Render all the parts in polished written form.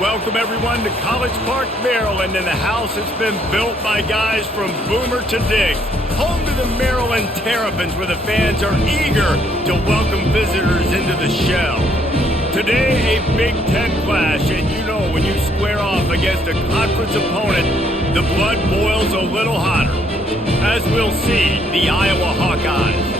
Welcome everyone to College Park, Maryland, and the house has been built by guys from Boomer to Diggs. Home to the Maryland Terrapins, where the fans are eager to welcome visitors into the shell. Today, a Big Ten clash, and you know when you square off against a conference opponent, the blood boils a little hotter. As we'll see, the Iowa Hawkeyes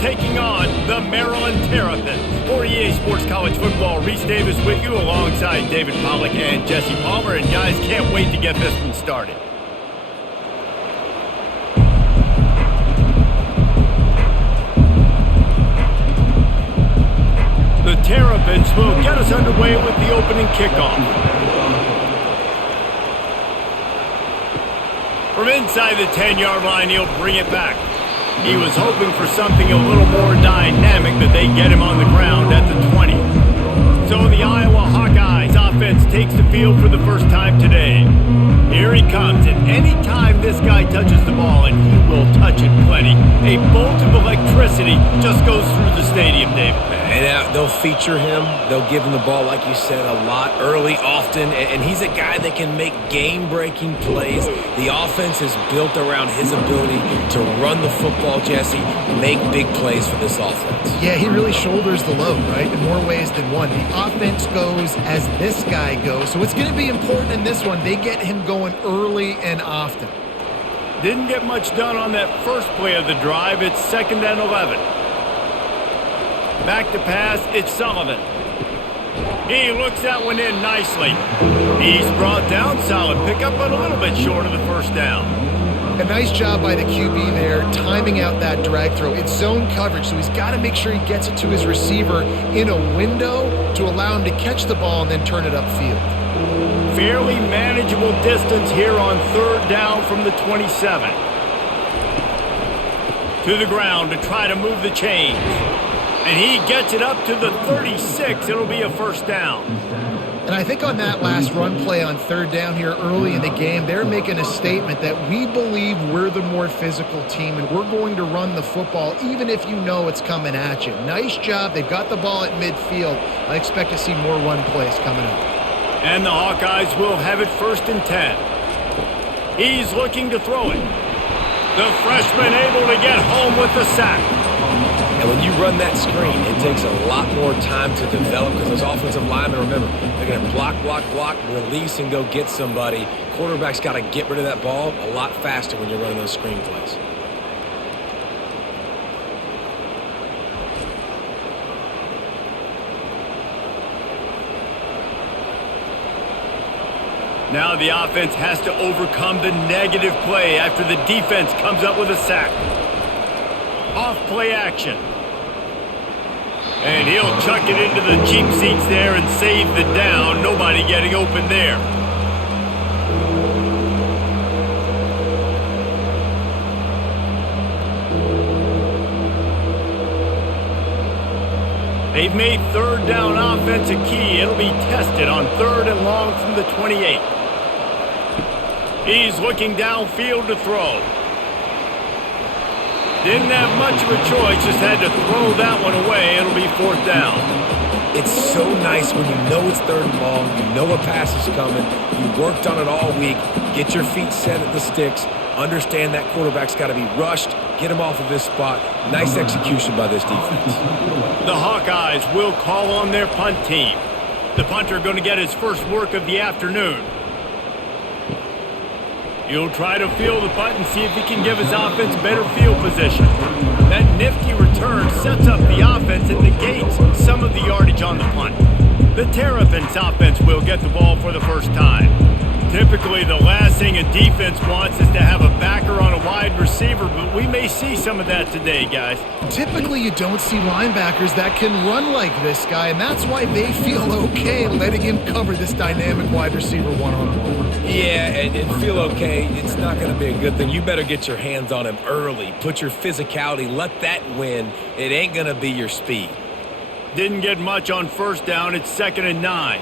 taking on the Maryland Terrapins. For EA Sports College Football, Reese Davis with you alongside David Pollack and Jesse Palmer. And guys, can't wait to get this one started. The Terrapins will get us underway with the opening kickoff. From inside the 10-yard line, he'll bring it back. He was hoping for something a little more dynamic, but they get him on the ground at the 20. So the Iowa Hawkeyes offense takes the field for the first time today. Here he comes, and anytime this guy touches the ball, and he will touch it plenty, a bolt of electricity just goes through the stadium, David. And they'll feature him. They'll give him the ball, like you said, a lot, early, often. And he's a guy that can make game-breaking plays. The offense is built around his ability to run the football, Jesse, make big plays for this offense. Yeah, he really shoulders the load, right, in more ways than one. The offense goes as this guy goes. So it's going to be important in this one. They get him going early and often. Didn't get much done on that first play of the drive. It's 2nd and 11. Back to pass, it's Sullivan. He looks that one in nicely. He's brought down, solid pickup, but a little bit short of the first down. A nice job by the QB there, timing out that drag throw. It's zone coverage, so he's got to make sure he gets it to his receiver in a window to allow him to catch the ball and then turn it upfield. Fairly manageable distance here on 3rd down from the 27. To the ground to try to move the chains. And he gets it up to the 36. It'll be a first down. And I think on that last run play on 3rd down here early in the game, they're making a statement that we believe we're the more physical team and we're going to run the football even if you know it's coming at you. Nice job. They've got the ball at midfield. I expect to see more run plays coming up. And the Hawkeyes will have it 1st and 10. He's looking to throw it. The freshman able to get home with the sack. And when you run that screen, it takes a lot more time to develop because those offensive linemen, remember, they're going to block, release, and go get somebody. Quarterback's got to get rid of that ball a lot faster when you're running those screen plays. Now the offense has to overcome the negative play after the defense comes up with a sack. Off play action. And he'll chuck it into the cheap seats there and save the down. Nobody getting open there. They've made 3rd down offense a key. It'll be tested on 3rd and long from the 28. He's looking downfield to throw. Didn't have much of a choice, just had to throw that one away. It'll be 4th down. It's so nice when you know it's 3rd and long, you know a pass is coming, you worked on it all week, get your feet set at the sticks, understand that quarterback's got to be rushed, get him off of his spot. Nice execution by this defense. The Hawkeyes will call on their punt team. The punter going to get his first work of the afternoon. He'll try to field the punt and see if he can give his offense better field position. That nifty return sets up the offense and negates some of the yardage on the punt. The Terrapins offense will get the ball for the first time. Typically, the last thing a defense wants is to have a backer on a wide receiver, but we may see some of that today, guys. Typically, you don't see linebackers that can run like this guy, and that's why they feel okay letting him cover this dynamic wide receiver one-on-one. Yeah, and feel okay. It's not going to be a good thing. You better get your hands on him early. Put your physicality. Let that win. It ain't going to be your speed. Didn't get much on 1st down. It's 2nd and 9.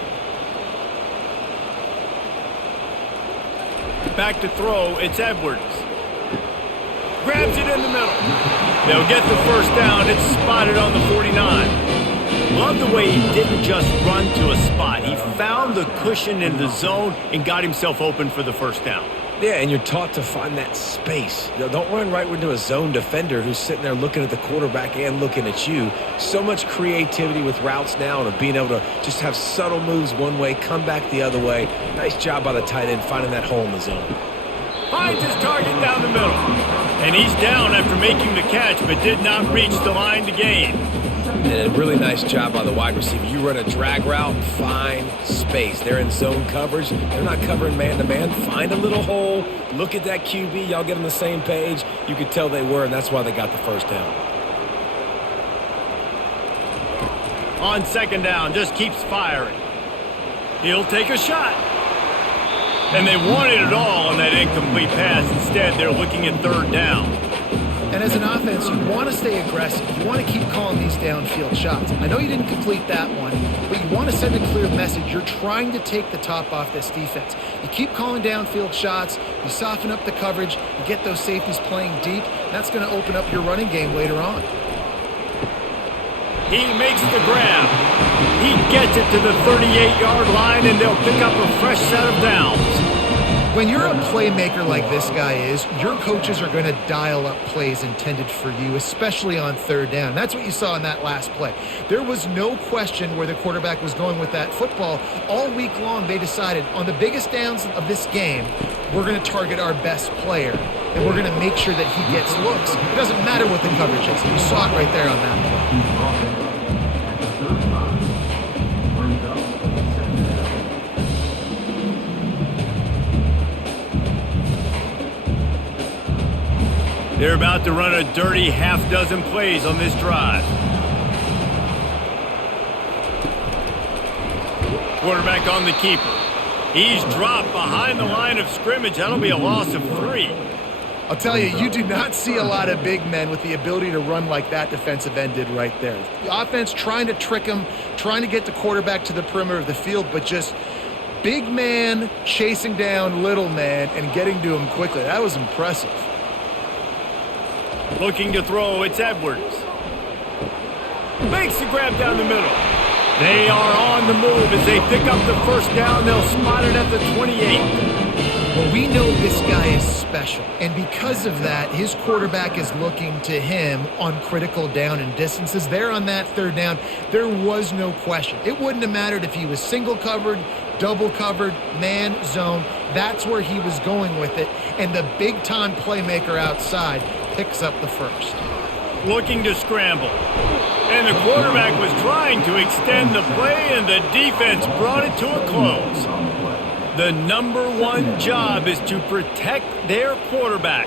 Back to throw, it's Edwards. Grabs it in the middle. They'll get the first down. It's spotted on the 49. Love the way he didn't just run to a spot. He found the cushion in the zone and got himself open for the first down. Yeah, and you're taught to find that space. Don't run right into a zone defender who's sitting there looking at the quarterback and looking at you. So much creativity with routes now and being able to just have subtle moves one way, come back the other way. Nice job by the tight end finding that hole in the zone. Finds his target down the middle. And he's down after making the catch, but did not reach the line to gain. And a really nice job by the wide receiver. You run a drag route, find space. They're in zone coverage. They're not covering man-to-man. Find a little hole. Look at that QB. Y'all get on the same page. You could tell they were, and that's why they got the first down. On second down, just keeps firing. He'll take a shot. And they wanted it all on that incomplete pass. Instead, they're looking at third down. And as an offense, you want to stay aggressive. You want to keep calling these downfield shots. I know you didn't complete that one, but you want to send a clear message. You're trying to take the top off this defense. You keep calling downfield shots. You soften up the coverage. You get those safeties playing deep. That's going to open up your running game later on. He makes the grab. He gets it to the 38-yard line, and they'll pick up a fresh set of downs. When you're a playmaker like this guy is, your coaches are going to dial up plays intended for you, especially on third down. That's what you saw in that last play. There was no question where the quarterback was going with that football. All week long, they decided on the biggest downs of this game, we're going to target our best player, and we're going to make sure that he gets looks. It doesn't matter what the coverage is. You saw it right there on that play. They're about to run a dirty half-dozen plays on this drive. Quarterback on the keeper. He's dropped behind the line of scrimmage. That'll be a loss of 3. I'll tell you, you do not see a lot of big men with the ability to run like that defensive end did right there. The offense trying to trick him, trying to get the quarterback to the perimeter of the field, but just big man chasing down little man and getting to him quickly. That was impressive. Looking to throw, it's Edwards. Makes the grab down the middle. They are on the move as they pick up the first down. They'll spot it at the 28. Well, we know this guy is special, and because of that, his quarterback is looking to him on critical down and distances. There on that third down, there was no question. It wouldn't have mattered if he was single covered, double covered, man, zone. That's where he was going with it, and the big-time playmaker outside picks up the first. Looking to scramble. And the quarterback was trying to extend the play, and the defense brought it to a close. The number one job is to protect their quarterback,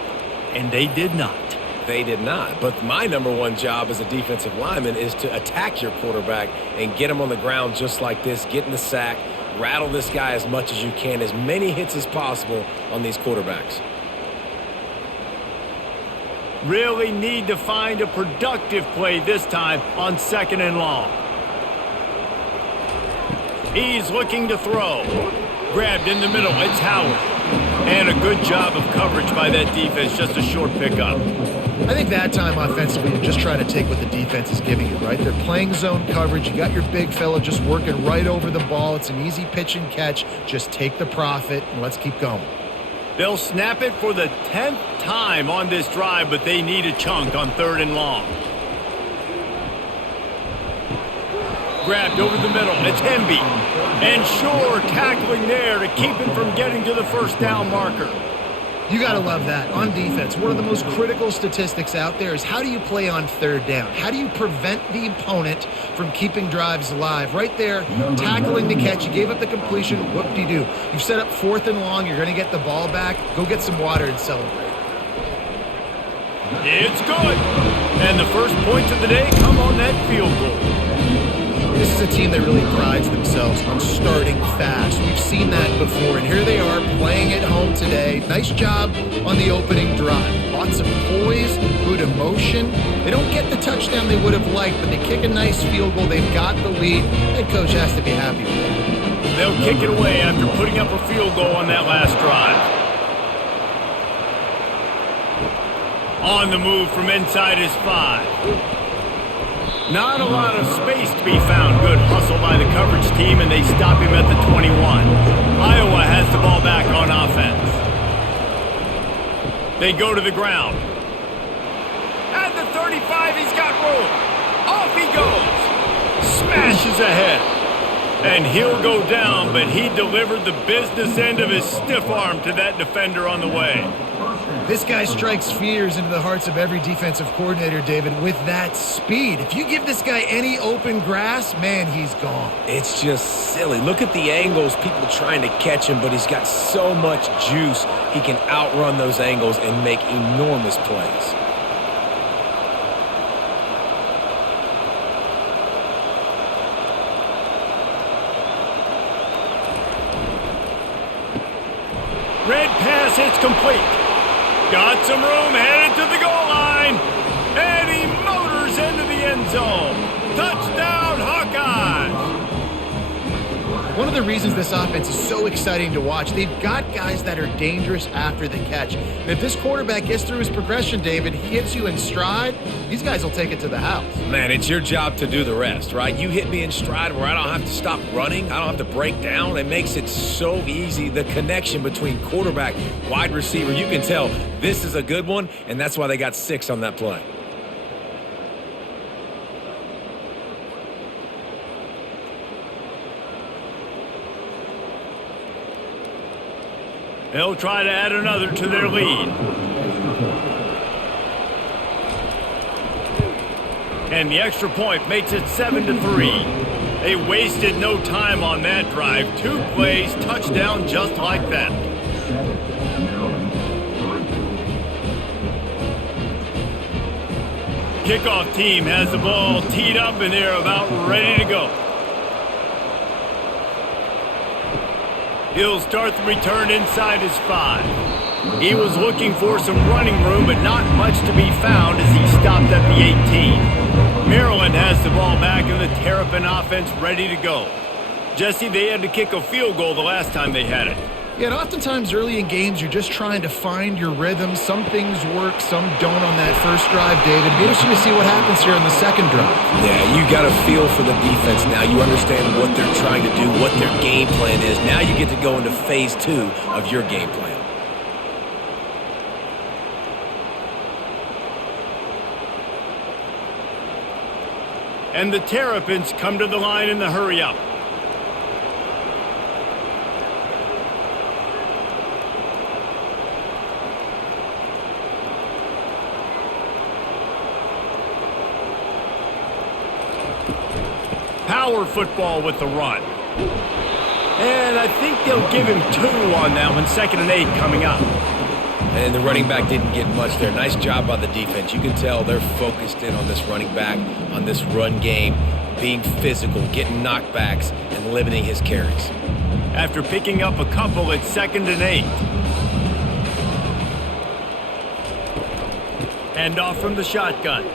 and they did not. They did not. But my number one job as a defensive lineman is to attack your quarterback and get him on the ground just like this, get in the sack, rattle this guy as much as you can, as many hits as possible on these quarterbacks. Really need to find a productive play this time on second and long. He's looking to throw. Grabbed in the middle, it's Howard. And a good job of coverage by that defense, just a short pickup. I think that time offensively, you're just trying to take what the defense is giving you, right? They're playing zone coverage. You got your big fella just working right over the ball. It's an easy pitch and catch. Just take the profit and let's keep going. They'll snap it for the 10th time on this drive, but they need a chunk on third and long. Grabbed over the middle, it's Hemby. And Shore tackling there to keep him from getting to the first down marker. You got to love that. On defense, one of the most critical statistics out there is how do you play on third down? How do you prevent the opponent from keeping drives alive? Right there, tackling the catch. You gave up the completion. Whoop-de-doo. You've set up fourth and long. You're going to get the ball back. Go get some water and celebrate. It's good. And the first points of the day come on that field goal. This is a team that really prides themselves on starting fast. We've seen that before, and here they are playing at home today. Nice job on the opening drive. Lots of poise, good emotion. They don't get the touchdown they would have liked, but they kick a nice field goal. They've got the lead. Head coach has to be happy with that. They'll kick it away after putting up a field goal on that last drive. On the move from inside his 5. Not a lot of space to be found. Good hustle by the coverage team, and they stop him at the 21. Iowa has the ball back on offense. They go to the ground. At the 35, he's got room. Off he goes. Smashes ahead. And he'll go down, but he delivered the business end of his stiff arm to that defender on the way. This guy strikes fears into the hearts of every defensive coordinator, David, with that speed. If you give this guy any open grass, man, he's gone. It's just silly. Look at the angles, people trying to catch him, but he's got so much juice. He can outrun those angles and make enormous plays. Red pass, it's complete. Got some room, headed to the goal line. And he motors into the end zone. Touchdown, Hawkeyes! One of the reasons this offense is so exciting to watch, they've got guys that are dangerous after the catch. And if this quarterback gets through his progression, David, hits you in stride, these guys will take it to the house. Man, it's your job to do the rest, right? You hit me in stride where I don't have to stop running. I don't have to break down. It makes it so easy. The connection between quarterback, wide receiver, you can tell this is a good one, and that's why they got 6 on that play. They'll try to add another to their lead. And the extra point makes it 7-3. They wasted no time on that drive. 2 plays, touchdown just like that. Kickoff team has the ball teed up and they're about ready to go. He'll start the return inside his 5. He was looking for some running room, but not much to be found as he stopped at the 18. Maryland has the ball back and the Terrapin offense ready to go. Jesse, they had to kick a field goal the last time they had it. Yeah, and oftentimes early in games, you're just trying to find your rhythm. Some things work, some don't on that first drive, David. It'll be interesting to see what happens here on the second drive. Yeah, you got a feel for the defense now. You understand what they're trying to do, what their game plan is. Now you get to go into phase 2 of your game plan. And the Terrapins come to the line in the hurry-up. Power football with the run. And I think they'll give him 2 on that one. 2nd and 8 coming up. And the running back didn't get much there. Nice job by the defense. You can tell they're focused in on this running back, on this run game, being physical, getting knockbacks, and limiting his carries. After picking up a couple, it's 2nd and 8. Hand off from the shotgun.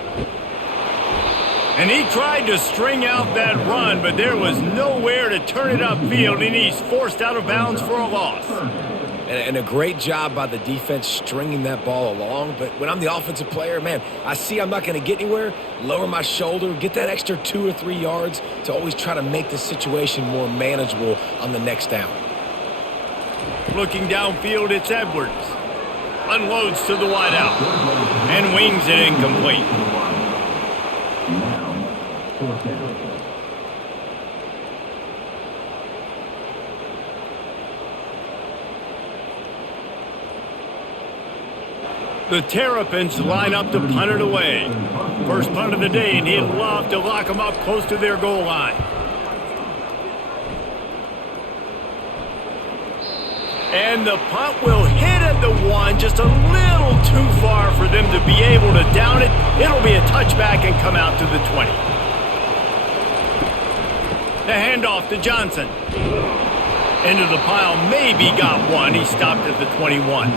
And he tried to string out that run, but there was nowhere to turn it upfield, and he's forced out of bounds for a loss. And a great job by the defense stringing that ball along. But when I'm the offensive player, man, I see I'm not going to get anywhere, lower my shoulder, get that extra 2 or 3 yards to always try to make the situation more manageable on the next down. Looking downfield, it's Edwards. Unloads to the wideout and wings it incomplete. The Terrapins line up to punt it away. First punt of the day, and he'd love to lock them up close to their goal line. And the punt will hit at the 1, just a little too far for them to be able to down it. It'll be a touchback and come out to the 20. The handoff to Johnson. Into the pile, maybe got one. He stopped at the 21.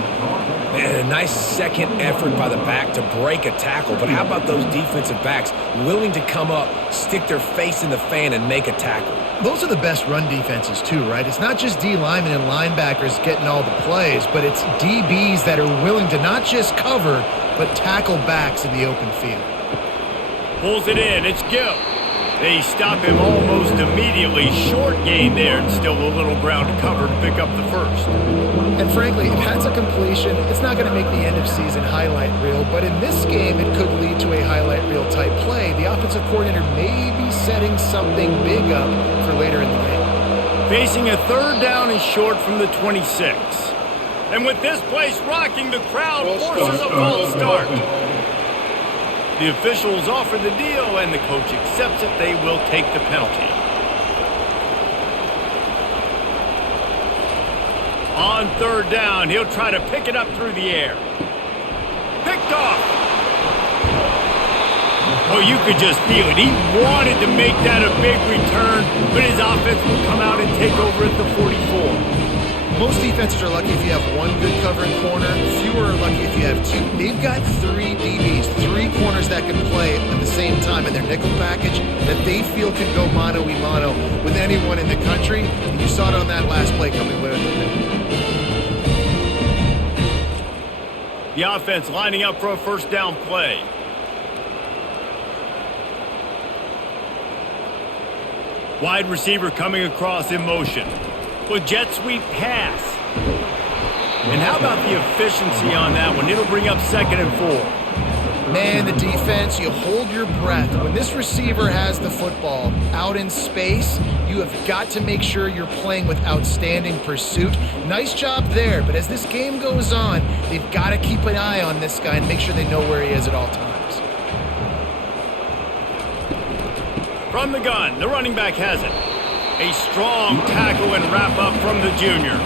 And a nice second effort by the back to break a tackle. But how about those defensive backs willing to come up, stick their face in the fan, and make a tackle? Those are the best run defenses too, right? It's not just D linemen and linebackers getting all the plays, but it's DBs that are willing to not just cover, but tackle backs in the open field. Pulls it in. It's Gill. They stop him almost immediately. Short gain there, and still a little ground cover to pick up the first. And frankly, if that's a completion, it's not going to make the end-of-season highlight reel. But in this game, it could lead to a highlight reel type play. The offensive coordinator may be setting something big up for later in the game. Facing a third down and short from the 26. And with this place rocking, the crowd forces a false start. The officials offer the deal, and the coach accepts it. They will take the penalty. On third down, he'll try to pick it up through the air. Picked off. Oh, you could just feel it. He wanted to make that a big return, but his offense will come out and take over at the 44. Most defenses are lucky if you have one good covering corner. Fewer are lucky if you have two. They've got three DBs, three corners that can play at the same time in their nickel package that they feel can go mano-a-mano with anyone in the country. And you saw it on that last play coming away with the pick. The offense lining up for a first down play. Wide receiver coming across in motion. Well, jet sweep pass. And how about the efficiency on that one? It'll bring up 2nd and 4. Man, the defense, you hold your breath. When this receiver has the football out in space, you have got to make sure you're playing with outstanding pursuit. Nice job there, but as this game goes on, they've got to keep an eye on this guy and make sure they know where he is at all times. From the gun, the running back has it. A strong tackle and wrap up from the junior.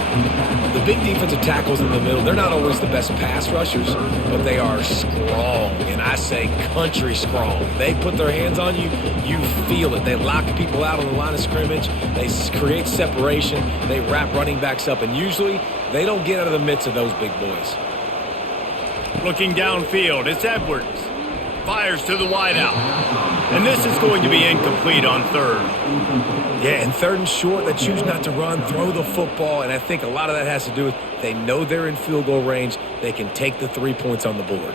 The big defensive tackles in the middle, they're not always the best pass rushers, but they are strong, and I say country strong. They put their hands on you, you feel it. They lock people out on the line of scrimmage. They create separation. They wrap running backs up, and usually they don't get out of the midst of those big boys. Looking downfield, it's Edwards. Fires to the wideout. And this is going to be incomplete on third. Yeah, and third and short, they choose not to run, throw the football, and I think a lot of that has to do with they know they're in field goal range. They can take the 3 points on the board.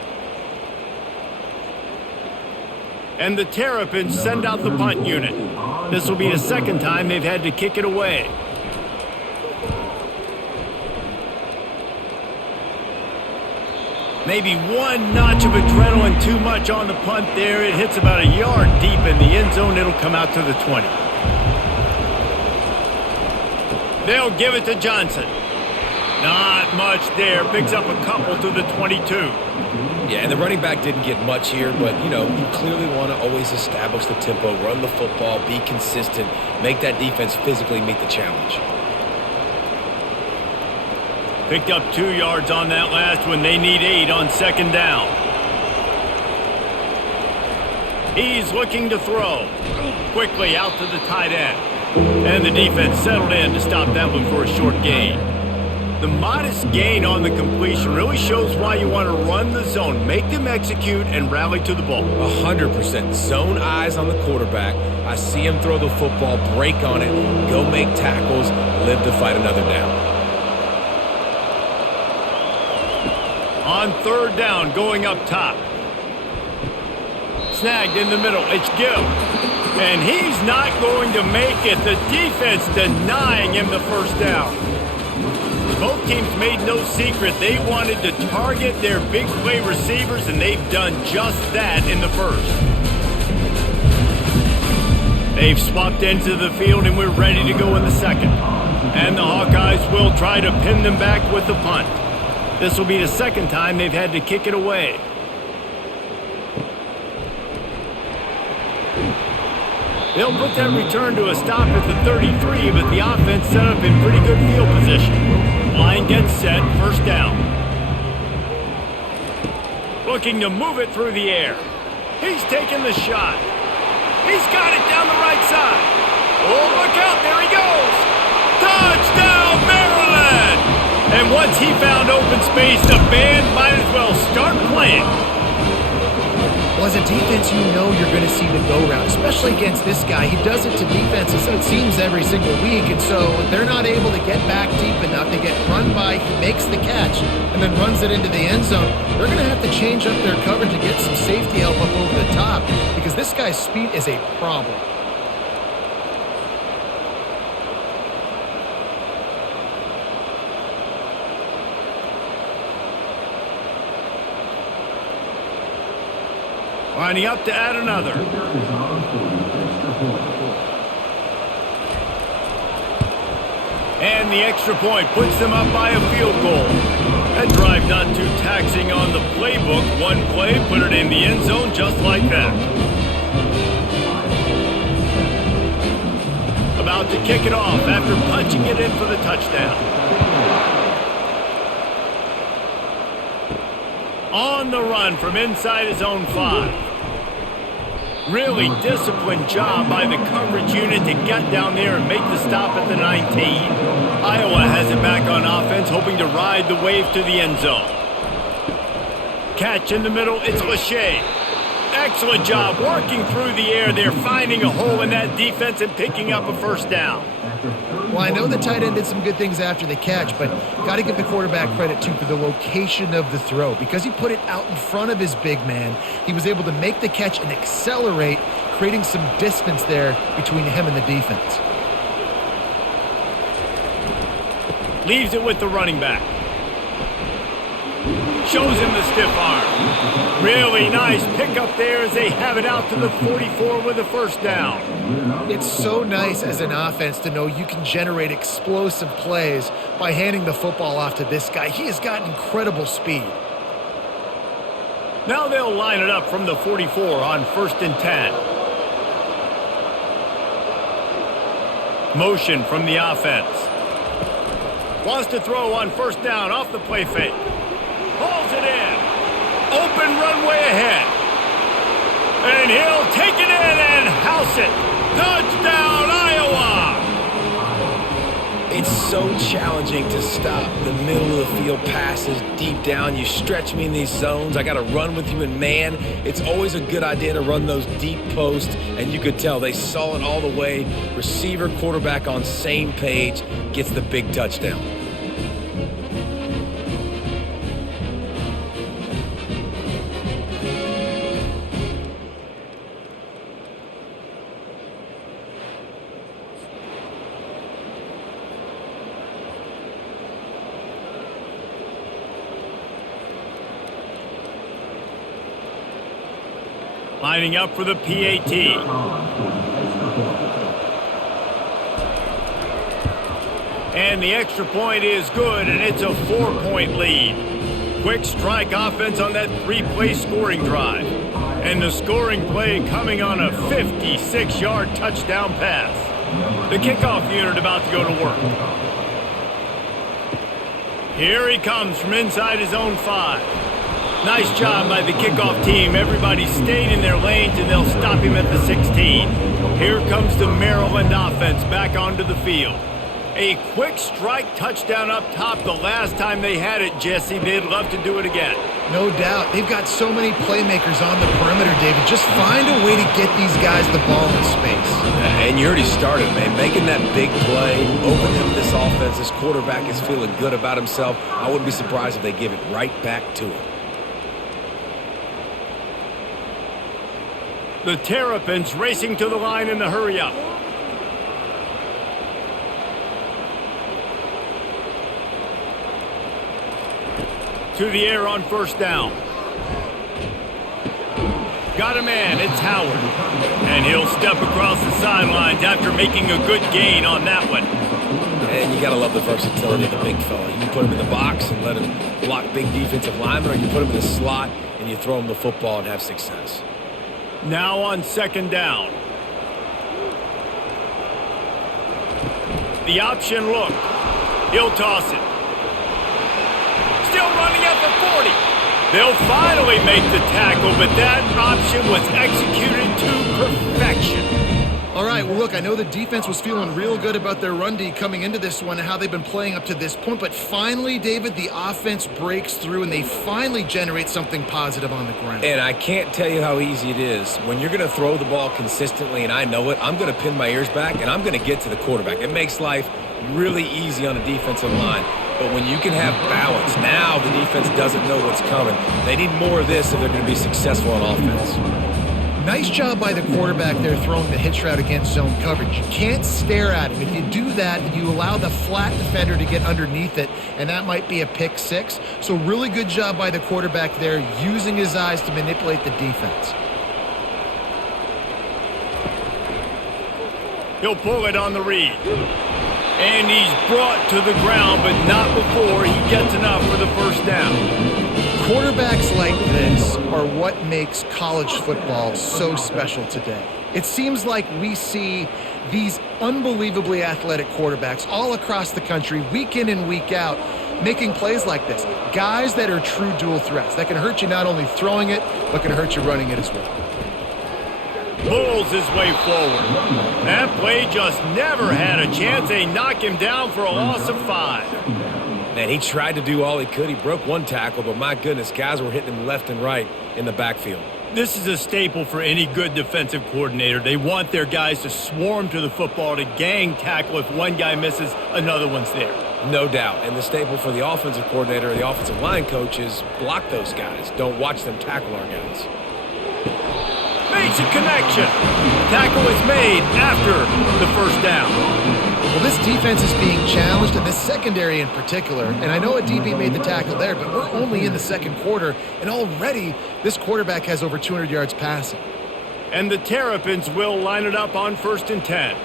And the Terrapins send out the punt unit. This will be the second time they've had to kick it away. Maybe one notch of adrenaline too much on the punt there. It hits about a yard deep in the end zone. It'll come out to the 20. They'll give it to Johnson. Not much there. Picks up a couple to the 22. Yeah, and the running back didn't get much here, but, you clearly want to always establish the tempo, run the football, be consistent, make that defense physically meet the challenge. Picked up 2 yards on that last one. They need 8 on second down. He's looking to throw. Quickly out to the tight end. And the defense settled in to stop that one for a short gain. The modest gain on the completion really shows why you want to run the zone. Make them execute and rally to the ball. 100%. Zone eyes on the quarterback. I see him throw the football, break on it, go make tackles, live to fight another down. On third down, going up top. Snagged in the middle. It's Gill. And he's not going to make it. The defense denying him the first down. Both teams made no secret. They wanted to target their big play receivers, and they've done just that in the first. They've swapped into the field, and we're ready to go in the second. And the Hawkeyes will try to pin them back with the punt. This will be the second time they've had to kick it away. They'll put that return to a stop at the 33, but the offense set up in pretty good field position. Line gets set, first down. Looking to move it through the air. He's taking the shot. He's got it down the right side. Oh, look out, there he goes. Touchdown, Maryland! And once he found open space, the band might as well start playing. Well, Well, as a defense, you know you're going to see the go-route, especially against this guy. He does it to defenses, it seems, every single week, and so if they're not able to get back deep enough, they get run by, he makes the catch, and then runs it into the end zone, they're going to have to change up their coverage and get some safety help up over the top because this guy's speed is a problem. Lining up to add another. And the extra point puts them up by a field goal. That drive not too taxing on the playbook. One play, put it in the end zone just like that. About to kick it off after punching it in for the touchdown. On the run from inside his own 5. Really disciplined job by the coverage unit to get down there and make the stop at the 19. Iowa has it back on offense, hoping to ride the wave to the end zone. Catch in the middle, it's Lachey. Excellent job working through the air there, finding a hole in that defense and picking up a first down. Well, I know the tight end did some good things after the catch, but got to give the quarterback credit, too, for the location of the throw. Because he put it out in front of his big man, he was able to make the catch and accelerate, creating some distance there between him and the defense. Leaves it with the running back. Shows him the stiff arm. Really nice pickup there as they have it out to the 44 with a first down. It's so nice as an offense to know you can generate explosive plays by handing the football off to this guy. He has got incredible speed. Now they'll line it up from the 44 on 1st and 10. Motion from the offense. Wants to throw on 1st down off the play fake. Pulls it in. Open runway ahead. And he'll take it in and house it. Touchdown, Iowa! It's so challenging to stop the middle of the field passes deep down. You stretch me in these zones. I got to run with you in man. It's always a good idea to run those deep posts, and you could tell they saw it all the way. Receiver, quarterback on same page, gets the big touchdown. Lining up for the PAT. And the extra point is good, and it's a 4-point lead. Quick strike offense on that 3-play scoring drive. And the scoring play coming on a 56-yard touchdown pass. The kickoff unit about to go to work. Here he comes from inside his own 5. Nice job by the kickoff team. Everybody stayed in their lanes, and they'll stop him at the 16. Here comes the Maryland offense back onto the field. A quick strike touchdown up top the last time they had it, Jesse. They'd love to do it again. No doubt. They've got so many playmakers on the perimeter, David. Just find a way to get these guys the ball in space. And you already started, man. Making that big play, opening up this offense. This quarterback is feeling good about himself. I wouldn't be surprised if they give it right back to him. The Terrapins racing to the line in the hurry-up. To the air on 1st down. Got a man, it's Howard. And he'll step across the sidelines after making a good gain on that one. And you got to love the versatility of the big fella. You can put him in the box and let him block big defensive linemen, or you put him in the slot and you throw him the football and have success. Now on 2nd down. The option look. He'll toss it. Still running at the 40. They'll finally make the tackle, but that option was executed to perfection. All right, well, look, I know the defense was feeling real good about their run D coming into this one and how they've been playing up to this point, but finally, David, the offense breaks through and they finally generate something positive on the ground. And I can't tell you how easy it is. When you're going to throw the ball consistently, and I know it, I'm going to pin my ears back and I'm going to get to the quarterback. It makes life really easy on a defensive line. But when you can have balance, now the defense doesn't know what's coming. They need more of this if they're going to be successful on offense. Nice job by the quarterback there throwing the hitch route against zone coverage. You can't stare at him. If you do that, then you allow the flat defender to get underneath it, and that might be a pick six. So really good job by the quarterback there, using his eyes to manipulate the defense. He'll pull it on the read. And he's brought to the ground, but not before he gets enough for the first down. Quarterbacks like this are what makes college football so special today. It seems like we see these unbelievably athletic quarterbacks all across the country, week in and week out, making plays like this. Guys that are true dual threats, that can hurt you not only throwing it, but can hurt you running it as well. Pulls his way forward. That play just never had a chance. They knock him down for a loss of 5. Man, he tried to do all he could. He broke one tackle, but my goodness, guys were hitting him left and right in the backfield. This is a staple for any good defensive coordinator. They want their guys to swarm to the football, to gang tackle. If one guy misses, another one's there. No doubt. And the staple for the offensive coordinator or the offensive line coach is block those guys. Don't watch them tackle our guys. Makes a connection. Tackle is made after the first down. Well, this defense is being challenged, and this secondary in particular. And I know a DB made the tackle there, but we're only in the second quarter, and already this quarterback has over 200 yards passing. And the Terrapins will line it up on 1st and 10.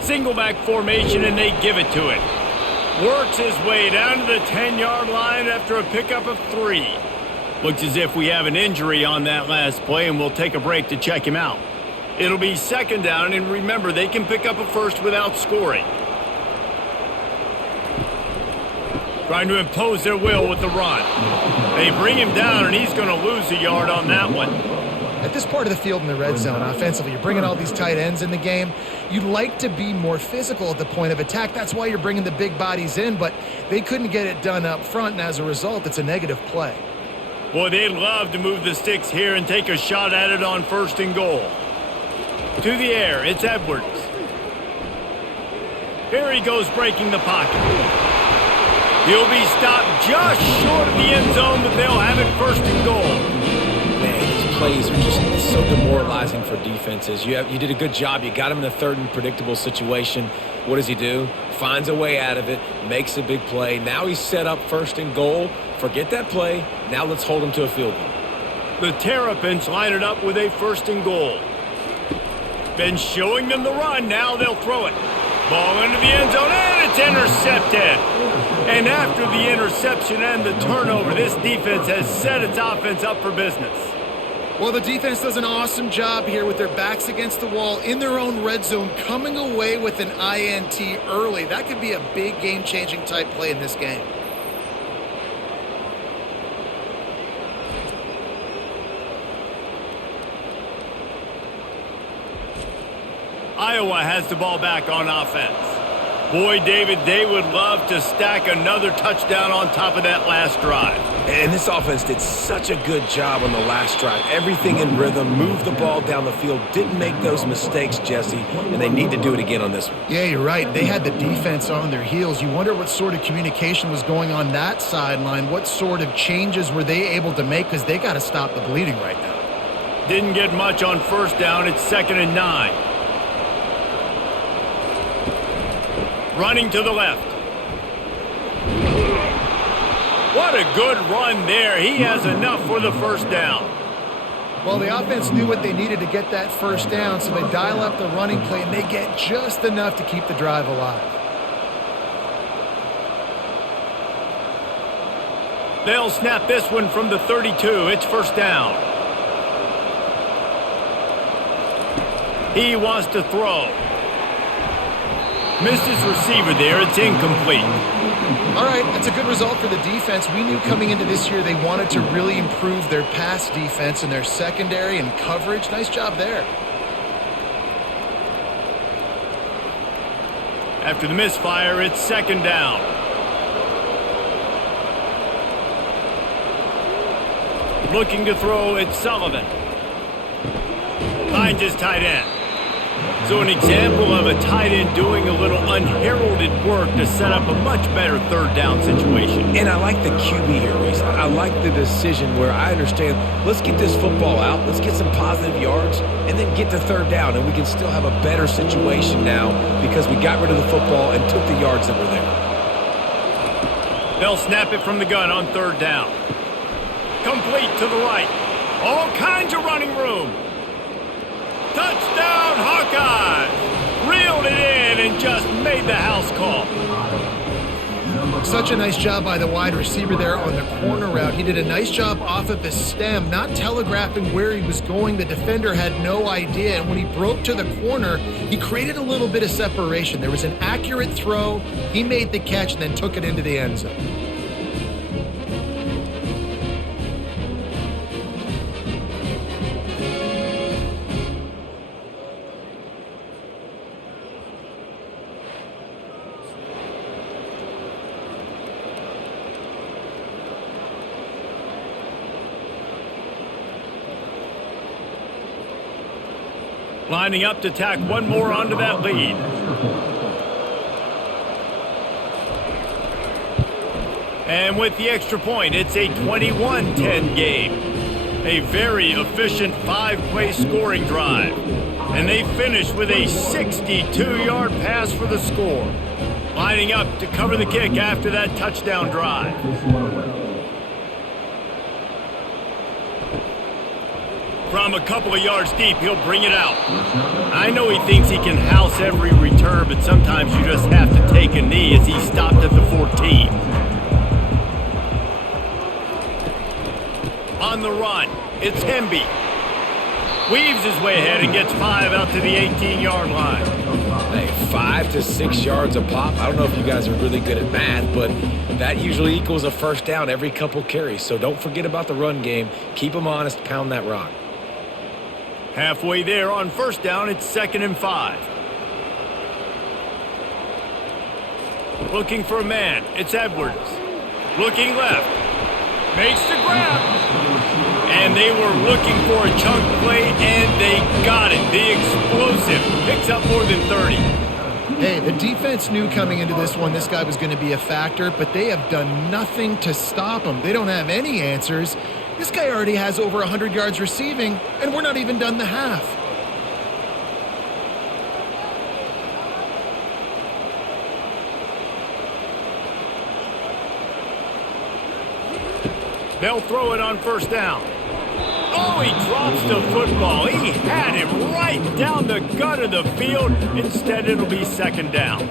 Single back formation, and they give it to it. Works his way down to the 10-yard line after a pickup of 3. Looks as if we have an injury on that last play, and we'll take a break to check him out. It'll be 2nd down, and remember, they can pick up a first without scoring. Trying to impose their will with the run. They bring him down, and he's going to lose a yard on that one. At this part of the field in the red zone, offensively, you're bringing all these tight ends in the game. You'd like to be more physical at the point of attack. That's why you're bringing the big bodies in, but they couldn't get it done up front, and as a result, it's a negative play. Boy, they'd love to move the sticks here and take a shot at it on 1st and goal. To the air, it's Edwards. Here he goes breaking the pocket. He'll be stopped just short of the end zone, but they'll have it 1st and goal. Man, these plays are just so demoralizing for defenses. You did a good job. You got him in a 3rd and predictable situation. What does he do? Finds a way out of it, makes a big play. Now he's set up 1st and goal. Forget that play. Now let's hold him to a field goal. The Terrapins line it up with a 1st and goal. Been showing them the run. Now they'll throw it. Ball into the end zone, and it's intercepted. And after the interception and the turnover, this defense has set its offense up for business. Well, the defense does an awesome job here with their backs against the wall in their own red zone, coming away with an INT early. That could be a big game-changing type play in this game. Iowa has the ball back on offense. Boy, David, they would love to stack another touchdown on top of that last drive. And this offense did such a good job on the last drive. Everything in rhythm, moved the ball down the field, didn't make those mistakes, Jesse, and they need to do it again on this one. Yeah, you're right. They had the defense on their heels. You wonder what sort of communication was going on that sideline. What sort of changes were they able to make, because they got to stop the bleeding right now. Didn't get much on 1st down. It's 2nd and 9. Running to the left. What a good run there. He has enough for the 1st down. Well, the offense knew what they needed to get that 1st down, so they dial up the running play, and they get just enough to keep the drive alive. They'll snap this one from the 32. It's 1st down. He wants to throw. Missed his receiver there. It's incomplete. All right, that's a good result for the defense. We knew coming into this year they wanted to really improve their pass defense and their secondary and coverage. Nice job there. After the misfire, it's second down. Looking to throw, it's Sullivan. Finds his tight end. So an example of a tight end doing a little unheralded work to set up a much better third down situation. And I like the QB here, Reese. I like the decision where I understand, let's get this football out, let's get some positive yards, and then get to third down, and we can still have a better situation now because we got rid of the football and took the yards that were there. They'll snap it from the gun on third down. Complete to the right. All kinds of running room. Touchdown, Hawkeyes! Reeled it in and just made the house call. Such a nice job by the wide receiver there on the corner route. He did a nice job off of the stem, not telegraphing where he was going. The defender had no idea, and when he broke to the corner, he created a little bit of separation. There was an accurate throw. He made the catch and then took it into the end zone. Lining up to tack one more onto that lead. And with the extra point, it's a 21-10 game. A very efficient 5-play scoring drive. And they finish with a 62-yard pass for the score. Lining up to cover the kick after that touchdown drive. From a couple of yards deep, he'll bring it out. I know he thinks he can house every return, but sometimes you just have to take a knee as he stopped at the 14. On the run, it's Hemby. Weaves his way ahead and gets 5 out to the 18-yard line. Hey, 5 to 6 yards a pop. I don't know if you guys are really good at math, but that usually equals a first down every couple carries. So don't forget about the run game. Keep them honest, pound that rock. Halfway there on first down, it's 2nd and 5. Looking for a man, it's Edwards. Looking left. Makes the grab. And they were looking for a chunk play, and they got it. The explosive picks up more than 30. Hey, the defense knew coming into this one this guy was going to be a factor, but they have done nothing to stop him. They don't have any answers. This guy already has over 100 yards receiving, and we're not even done the half. They'll throw it on first down. Oh, he drops the football. He had him right down the gut of the field. Instead, it'll be 2nd down.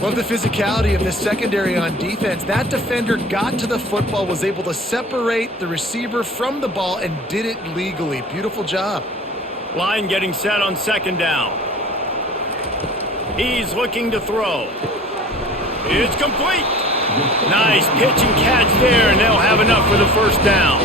Love the physicality of this secondary on defense. That defender got to the football, was able to separate the receiver from the ball, and did it legally. Beautiful job. Line getting set on 2nd down. He's looking to throw. It's complete. Nice pitch and catch there, and they'll have enough for the first down.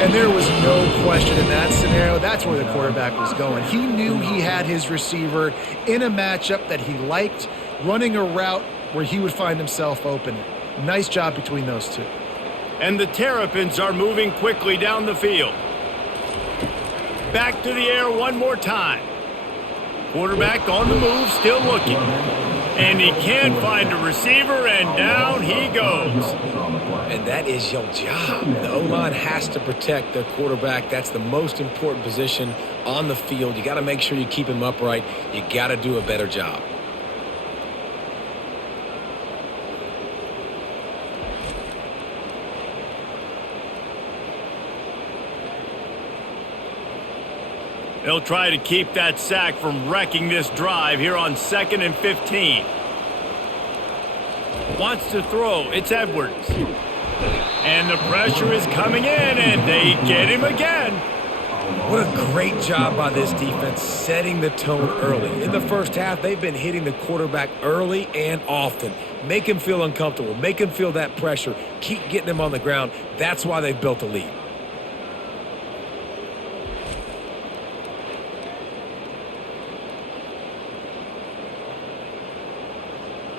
And there was no question in that scenario. That's where the quarterback was going. He knew he had his receiver in a matchup that he liked, running a route where he would find himself open. Nice job between those two. And the Terrapins are moving quickly down the field. Back to the air one more time. Quarterback on the move, still looking. And he can't find a receiver, and down he goes. And that is your job. The O-line has to protect the quarterback. That's the most important position on the field. You got to make sure you keep him upright. You got to do a better job. They'll try to keep that sack from wrecking this drive here on 2nd and 15. Wants to throw. It's Edwards. And the pressure is coming in, and they get him again. What a great job by this defense setting the tone early. In the first half, they've been hitting the quarterback early and often. Make him feel uncomfortable. Make him feel that pressure. Keep getting him on the ground. That's why they've built a lead.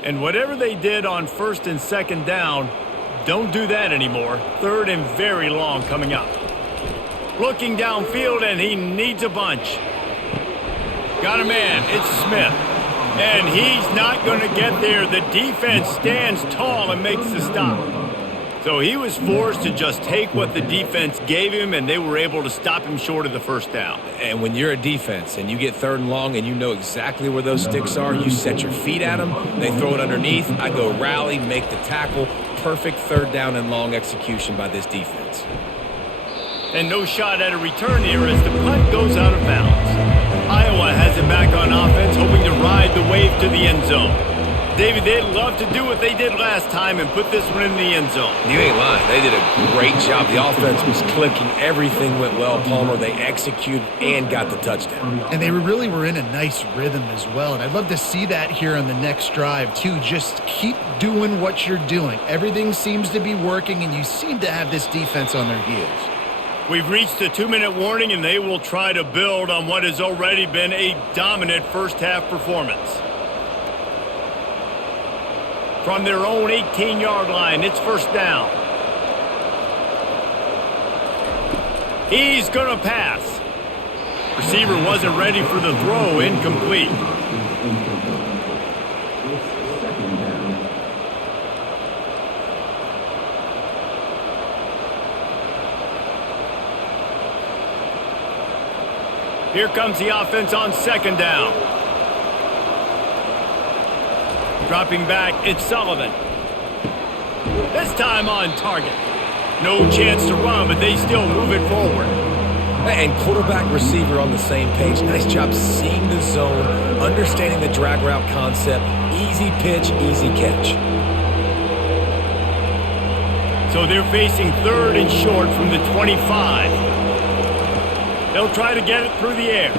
And whatever they did on first and second down, don't do that anymore. Third and very long coming up. Looking downfield, and he needs a bunch. Got a man. It's Smith. And he's not going to get there. The defense stands tall and makes the stop. So he was forced to just take what the defense gave him, and they were able to stop him short of the first down. And when you're a defense and you get third and long and you know exactly where those sticks are, you set your feet at them, they throw it underneath, I go rally, make the tackle. Perfect third down and long execution by this defense. And no shot at a return here as the punt goes out of bounds. Iowa has it back on offense, hoping to ride the wave to the end zone. David, they'd love to do what they did last time and put this one in the end zone. You ain't lying. They did a great job. The offense was clicking. Everything went well, Palmer. They executed and got the touchdown. And they really were in a nice rhythm as well. And I'd love to see that here on the next drive, too. Just keep doing what you're doing. Everything seems to be working, and you seem to have this defense on their heels. We've reached the 2-minute warning, and they will try to build on what has already been a dominant first-half performance. From their own 18-yard line, it's first down. He's going to pass. Receiver wasn't ready for the throw, incomplete. Here comes the offense on second down. Dropping back, it's Sullivan. This time on target. No chance to run, but they still move it forward. And quarterback receiver on the same page. Nice job seeing the zone, understanding the drag route concept. Easy pitch, easy catch. So they're facing third and short from the 25. They'll try to get it through the air.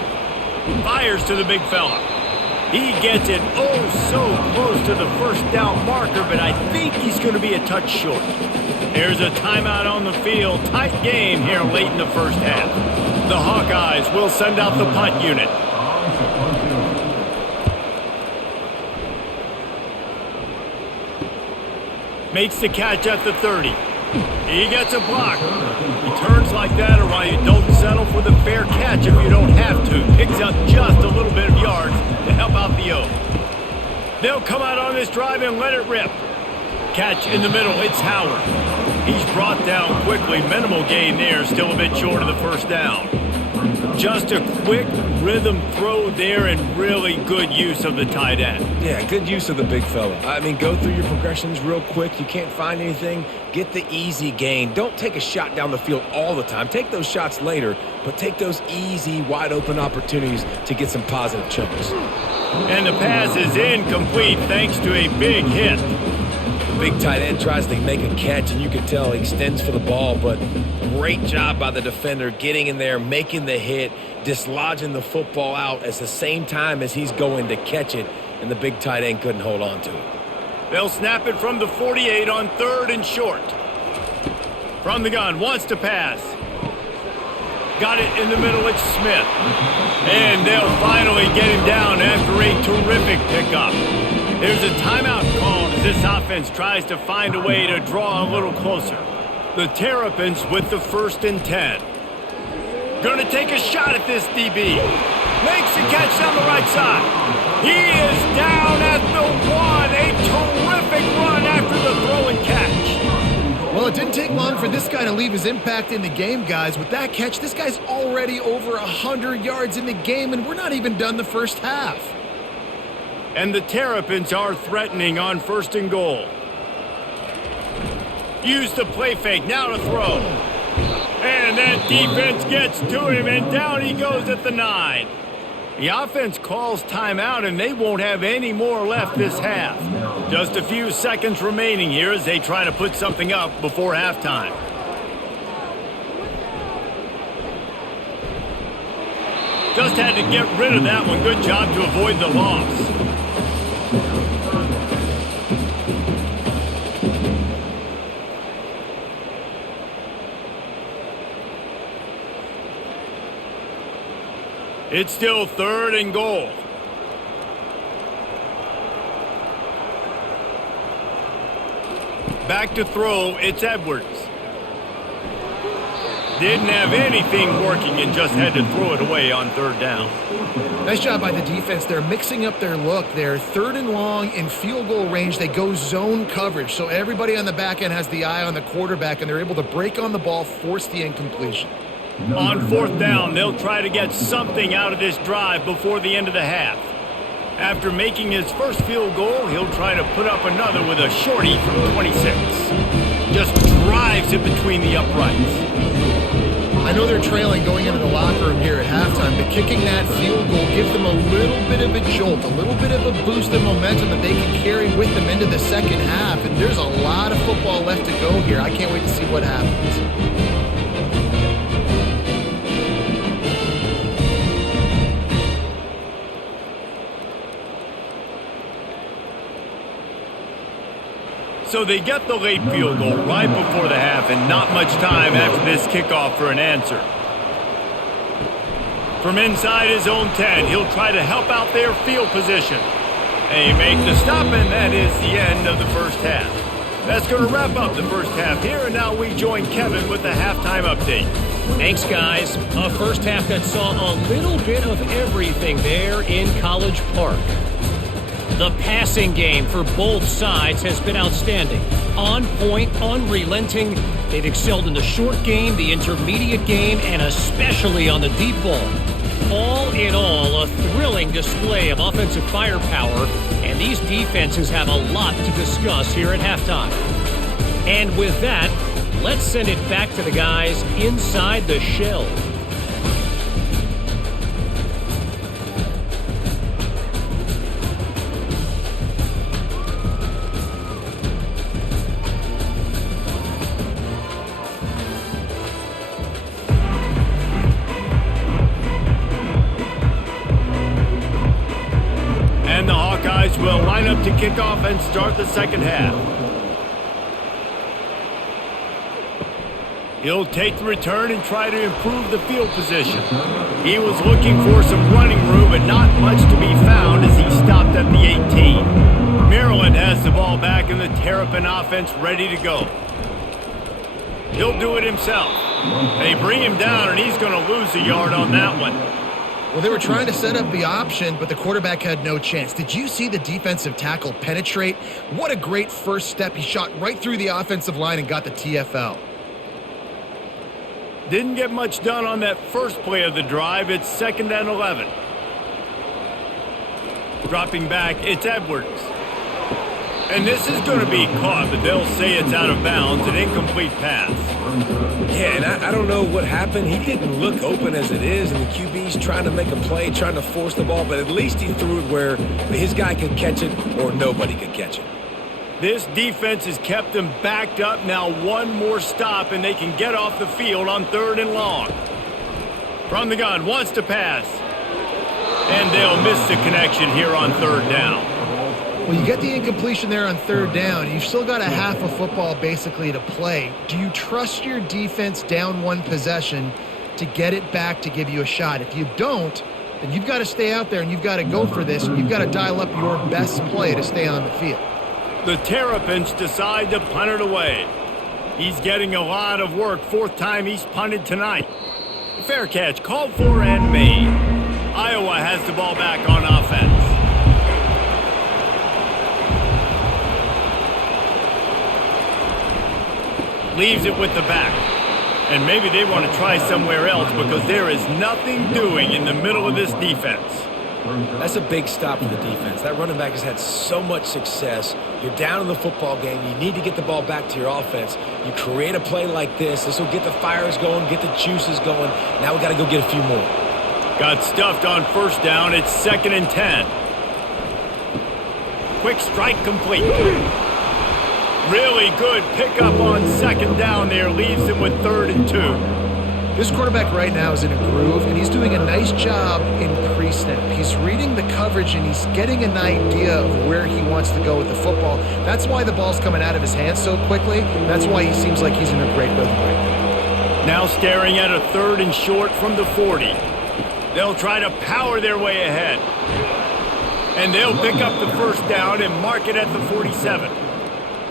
Fires to the big fella. He gets it so close to the first down marker, but I think he's going to be a touch short. There's a timeout on the field. Tight game here late in the first half. The Hawkeyes will send out the punt unit. Makes the catch at the 30. He gets a block. He turns like that, or why you don't settle for the fair catch if you don't have to. Picks up just a little bit of yards to help out the O. They'll come out on this drive and let it rip. Catch in the middle, it's Howard. He's brought down quickly. Minimal gain there, still a bit short of the first down. Just a quick rhythm throw there and really good use of the tight end. Yeah, good use of the big fella. I mean, go through your progressions real quick. You can't find anything. Get the easy gain. Don't take a shot down the field all the time. Take those shots later, but take those easy, wide-open opportunities to get some positive chunks. And the pass is incomplete thanks to a big hit. Big tight end tries to make a catch, and you can tell he extends for the ball, but great job by the defender getting in there, making the hit, dislodging the football out at the same time as he's going to catch it, and the big tight end couldn't hold on to it. They'll snap it from the 48 on third and short. From the gun, wants to pass. Got it in the middle, it's Smith. And they'll finally get him down after a terrific pickup. There's a timeout called as this offense tries to find a way to draw a little closer. The Terrapins with the 1st and 10. Gonna take a shot at this DB. Makes a catch down the right side. He is down at the 1. A terrific run after the throw and catch. Well, it didn't take long for this guy to leave his impact in the game, guys. With that catch, this guy's already over 100 yards in the game, and we're not even done the first half. And the Terrapins are threatening on 1st and goal. Use the play fake, now to throw. And that defense gets to him, and down he goes at the 9. The offense calls timeout, and they won't have any more left this half. Just a few seconds remaining here as they try to put something up before halftime. Just had to get rid of that one. Good job to avoid the loss. It's still 3rd and goal. Back to throw, it's Edwards. Didn't have anything working and just had to throw it away on 3rd down. Nice job by the defense. They're mixing up their look. They're 3rd and long in field goal range. They go zone coverage, so everybody on the back end has the eye on the quarterback, and they're able to break on the ball, force the incompletion. On 4th down, they'll try to get something out of this drive before the end of the half. After making his first field goal, he'll try to put up another with a shorty from 26. Just drives it between the uprights. I know they're trailing going into the locker room here at halftime, but kicking that field goal gives them a little bit of a jolt, a little bit of a boost of momentum that they can carry with them into the second half. And there's a lot of football left to go here. I can't wait to see what happens. So they get the late field goal right before the half and not much time after this kickoff for an answer. From inside his own 10, he'll try to help out their field position. They make the stop, and that is the end of the first half. That's going to wrap up the first half here, and now we join Kevin with the halftime update. Thanks, guys. A first half that saw a little bit of everything there in College Park. The passing game for both sides has been outstanding. On point, unrelenting. They've excelled in the short game, the intermediate game, and especially on the deep ball. All in all, a thrilling display of offensive firepower, and these defenses have a lot to discuss here at halftime. And with that, let's send it back to the guys inside the shell. Will line up to kick off and start the second half. He'll take the return and try to improve the field position. He was looking for some running room, but not much to be found as he stopped at the 18. Maryland has the ball back and the Terrapin offense ready to go. He'll do it himself. They bring him down, and he's going to lose a yard on that one. Well, they were trying to set up the option, but the quarterback had no chance. Did you see the defensive tackle penetrate? What a great first step. He shot right through the offensive line and got the TFL. Didn't get much done on that first play of the drive. It's 2nd and 11. Dropping back, it's Edwards. And this is going to be caught, but they'll say it's out of bounds, an incomplete pass. Yeah, and I don't know what happened. He didn't look open as it is, and the QB's trying to make a play, trying to force the ball, but at least he threw it where his guy could catch it or nobody could catch it. This defense has kept them backed up. Now one more stop, and they can get off the field on 3rd and long. From the gun, wants to pass. And they'll miss the connection here on 3rd down. Well, you get the incompletion there on 3rd down. You've still got a half of football basically to play. Do you trust your defense down one possession to get it back to give you a shot? If you don't, then you've got to stay out there and you've got to go for this. And you've got to dial up your best play to stay on the field. The Terrapins decide to punt it away. He's getting a lot of work. 4th time he's punted tonight. Fair catch, called for and made. Iowa has the ball back on offense. Leaves it with the back. And maybe they want to try somewhere else because there is nothing doing in the middle of this defense. That's a big stop for the defense. That running back has had so much success. You're down in the football game. You need to get the ball back to your offense. You create a play like this. This will get the fires going, get the juices going. Now we got to go get a few more. Got stuffed on 1st down. It's 2nd and 10. Quick strike complete. Really good pickup on 2nd down there. Leaves them with 3rd and 2. This quarterback right now is in a groove, and he's doing a nice job in pre-snap. He's reading the coverage, and he's getting an idea of where he wants to go with the football. That's why the ball's coming out of his hands so quickly. That's why he seems like he's in a great rhythm right now. Now staring at a 3rd and short from the 40. They'll try to power their way ahead. And they'll pick up the first down and mark it at the 47.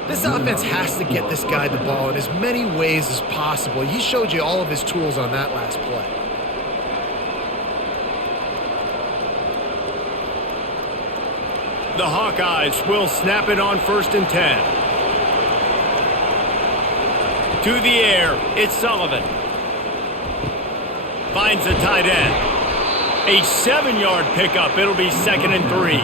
This offense has to get this guy the ball in as many ways as possible. He showed you all of his tools on that last play. The Hawkeyes will snap it on 1st and 10. To the air, it's Sullivan. Finds the tight end. A 7-yard pickup. It'll be 2nd and 3.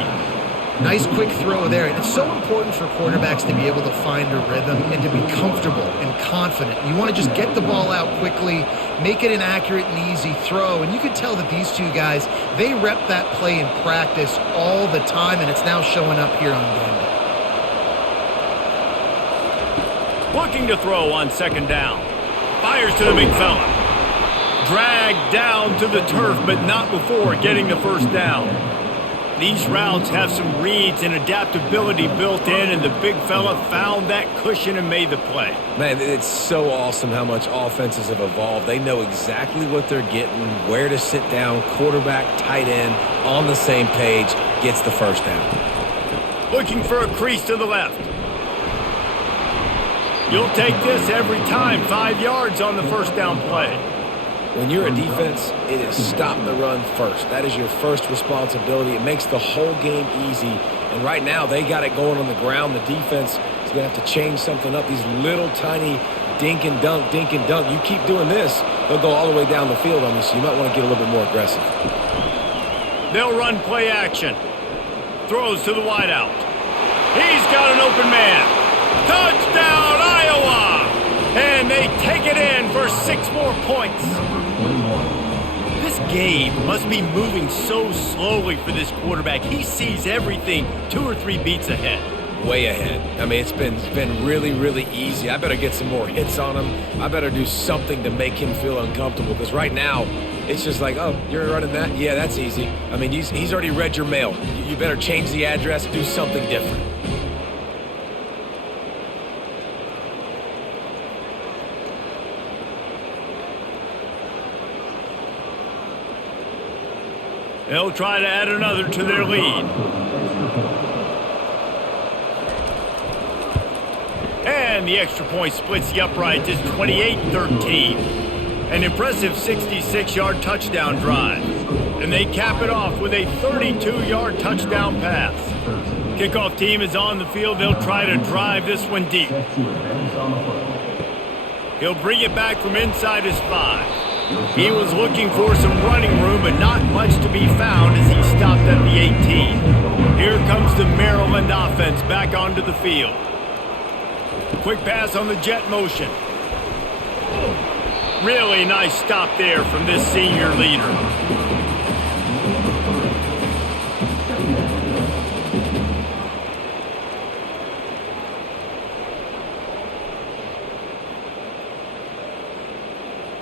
Nice quick throw there. And it's so important for quarterbacks to be able to find a rhythm and to be comfortable and confident. You want to just get the ball out quickly, make it an accurate and easy throw. And you can tell that these two guys, they rep that play in practice all the time, and it's now showing up here on game day. Looking to throw on 2nd down. Fires to the big fella. Dragged down to the turf, but not before getting the first down. These routes have some reads and adaptability built in, and the big fella found that cushion and made the play. Man, it's so awesome how much offenses have evolved. They know exactly what they're getting, where to sit down, quarterback, tight end, on the same page, gets the first down. Looking for a crease to the left. You'll take this every time. 5 yards on the first down play. When you're a defense, it is stop the run first. That is your first responsibility. It makes the whole game easy. And right now, they got it going on the ground. The defense is going to have to change something up. These little tiny dink and dunk, dink and dunk. You keep doing this, they'll go all the way down the field on you, so you might want to get a little bit more aggressive. They'll run play action. Throws to the wideout. He's got an open man. Touchdown, Iowa! And they take it in for 6 more points. This game must be moving so slowly for this quarterback. He sees everything 2 or 3 beats ahead. Way ahead. I mean, it's been really, really easy. I better get some more hits on him. I better do something to make him feel uncomfortable, because right now, it's just like, oh, you're running that? Yeah, that's easy. I mean, he's already read your mail. You better change the address, do something different. They'll try to add another to their lead. And the extra point splits the uprights. It's 28-13. An impressive 66-yard touchdown drive. And they cap it off with a 32-yard touchdown pass. Kickoff team is on the field. They'll try to drive this one deep. He'll bring it back from inside his 5. He was looking for some running room, but not much to be found as he stopped at the 18. Here comes the Maryland offense back onto the field. Quick pass on the jet motion. Really nice stop there from this senior leader.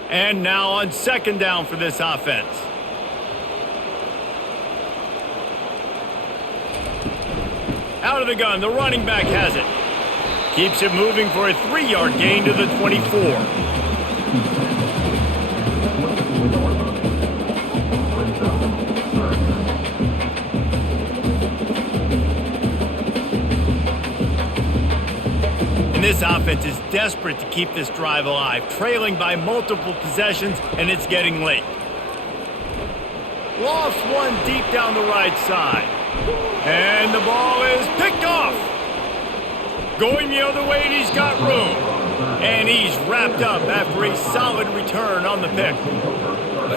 And now on 2nd down for this offense. Out of the gun, the running back has it. Keeps it moving for a 3-yard gain to the 24. This offense is desperate to keep this drive alive, trailing by multiple possessions, and it's getting late. Lost one deep down the right side. And the ball is picked off. Going the other way, and he's got room. And he's wrapped up after a solid return on the pick.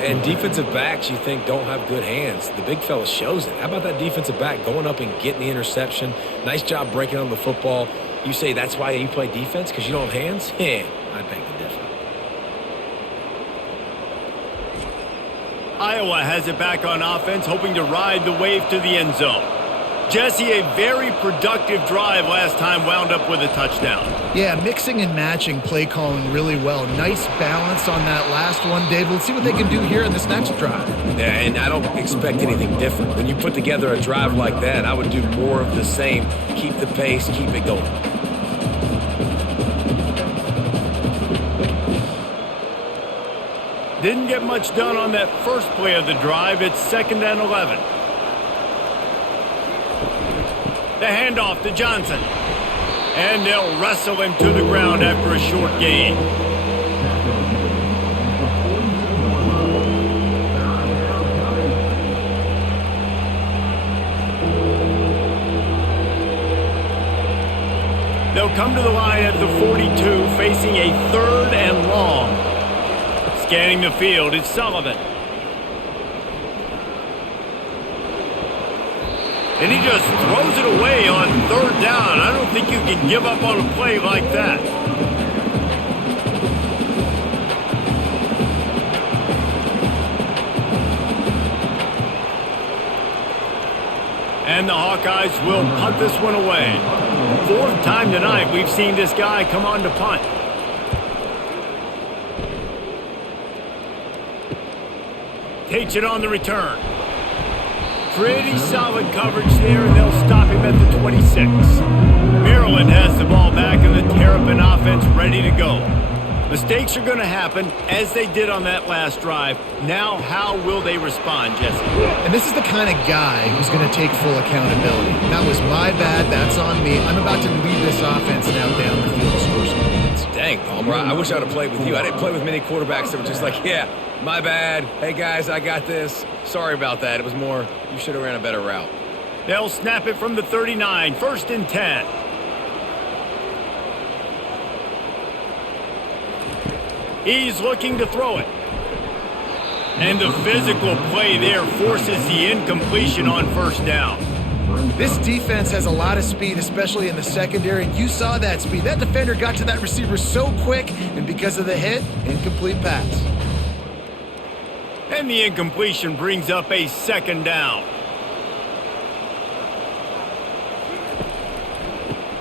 And defensive backs, you think, don't have good hands. The big fella shows it. How about that defensive back going up and getting the interception? Nice job breaking on the football. You say that's why you play defense, because you don't have hands? Yeah, I beg to differ. Iowa has it back on offense, hoping to ride the wave to the end zone. Jesse, a very productive drive last time wound up with a touchdown. Yeah, mixing and matching play calling really well. Nice balance on that last one, Dave. Let's see what they can do here in this next drive. Yeah, and I don't expect anything different. When you put together a drive like that, I would do more of the same. Keep the pace, keep it going. Didn't get much done on that first play of the drive. It's 2nd and 11. The handoff to Johnson. And they'll wrestle him to the ground after a short gain. They'll come to the line at the 42, facing a 3rd and long. Scanning the field, it's Sullivan. And he just throws it away on 3rd down. I don't think you can give up on a play like that. And the Hawkeyes will punt this one away. 4th time tonight we've seen this guy come on to punt. Takes it on the return. Pretty solid coverage there, and they'll stop him at the 26. Maryland has the ball back, and the Terrapin offense ready to go. Mistakes are going to happen, as they did on that last drive. Now, how will they respond, Jesse? And this is the kind of guy who's going to take full accountability. That was my bad. That's on me. I'm about to lead this offense now down the field to score some points. Dang, Palmer, I wish I would have played with you. I didn't play with many quarterbacks that were just like, yeah, my bad. Hey, guys, I got this. Sorry about that. It was more, you should have ran a better route. They'll snap it from the 39, 1st and 10. He's looking to throw it. And the physical play there forces the incompletion on 1st down. This defense has a lot of speed, especially in the secondary, and you saw that speed. That defender got to that receiver so quick, and because of the hit, incomplete pass. And the incompletion brings up a 2nd down.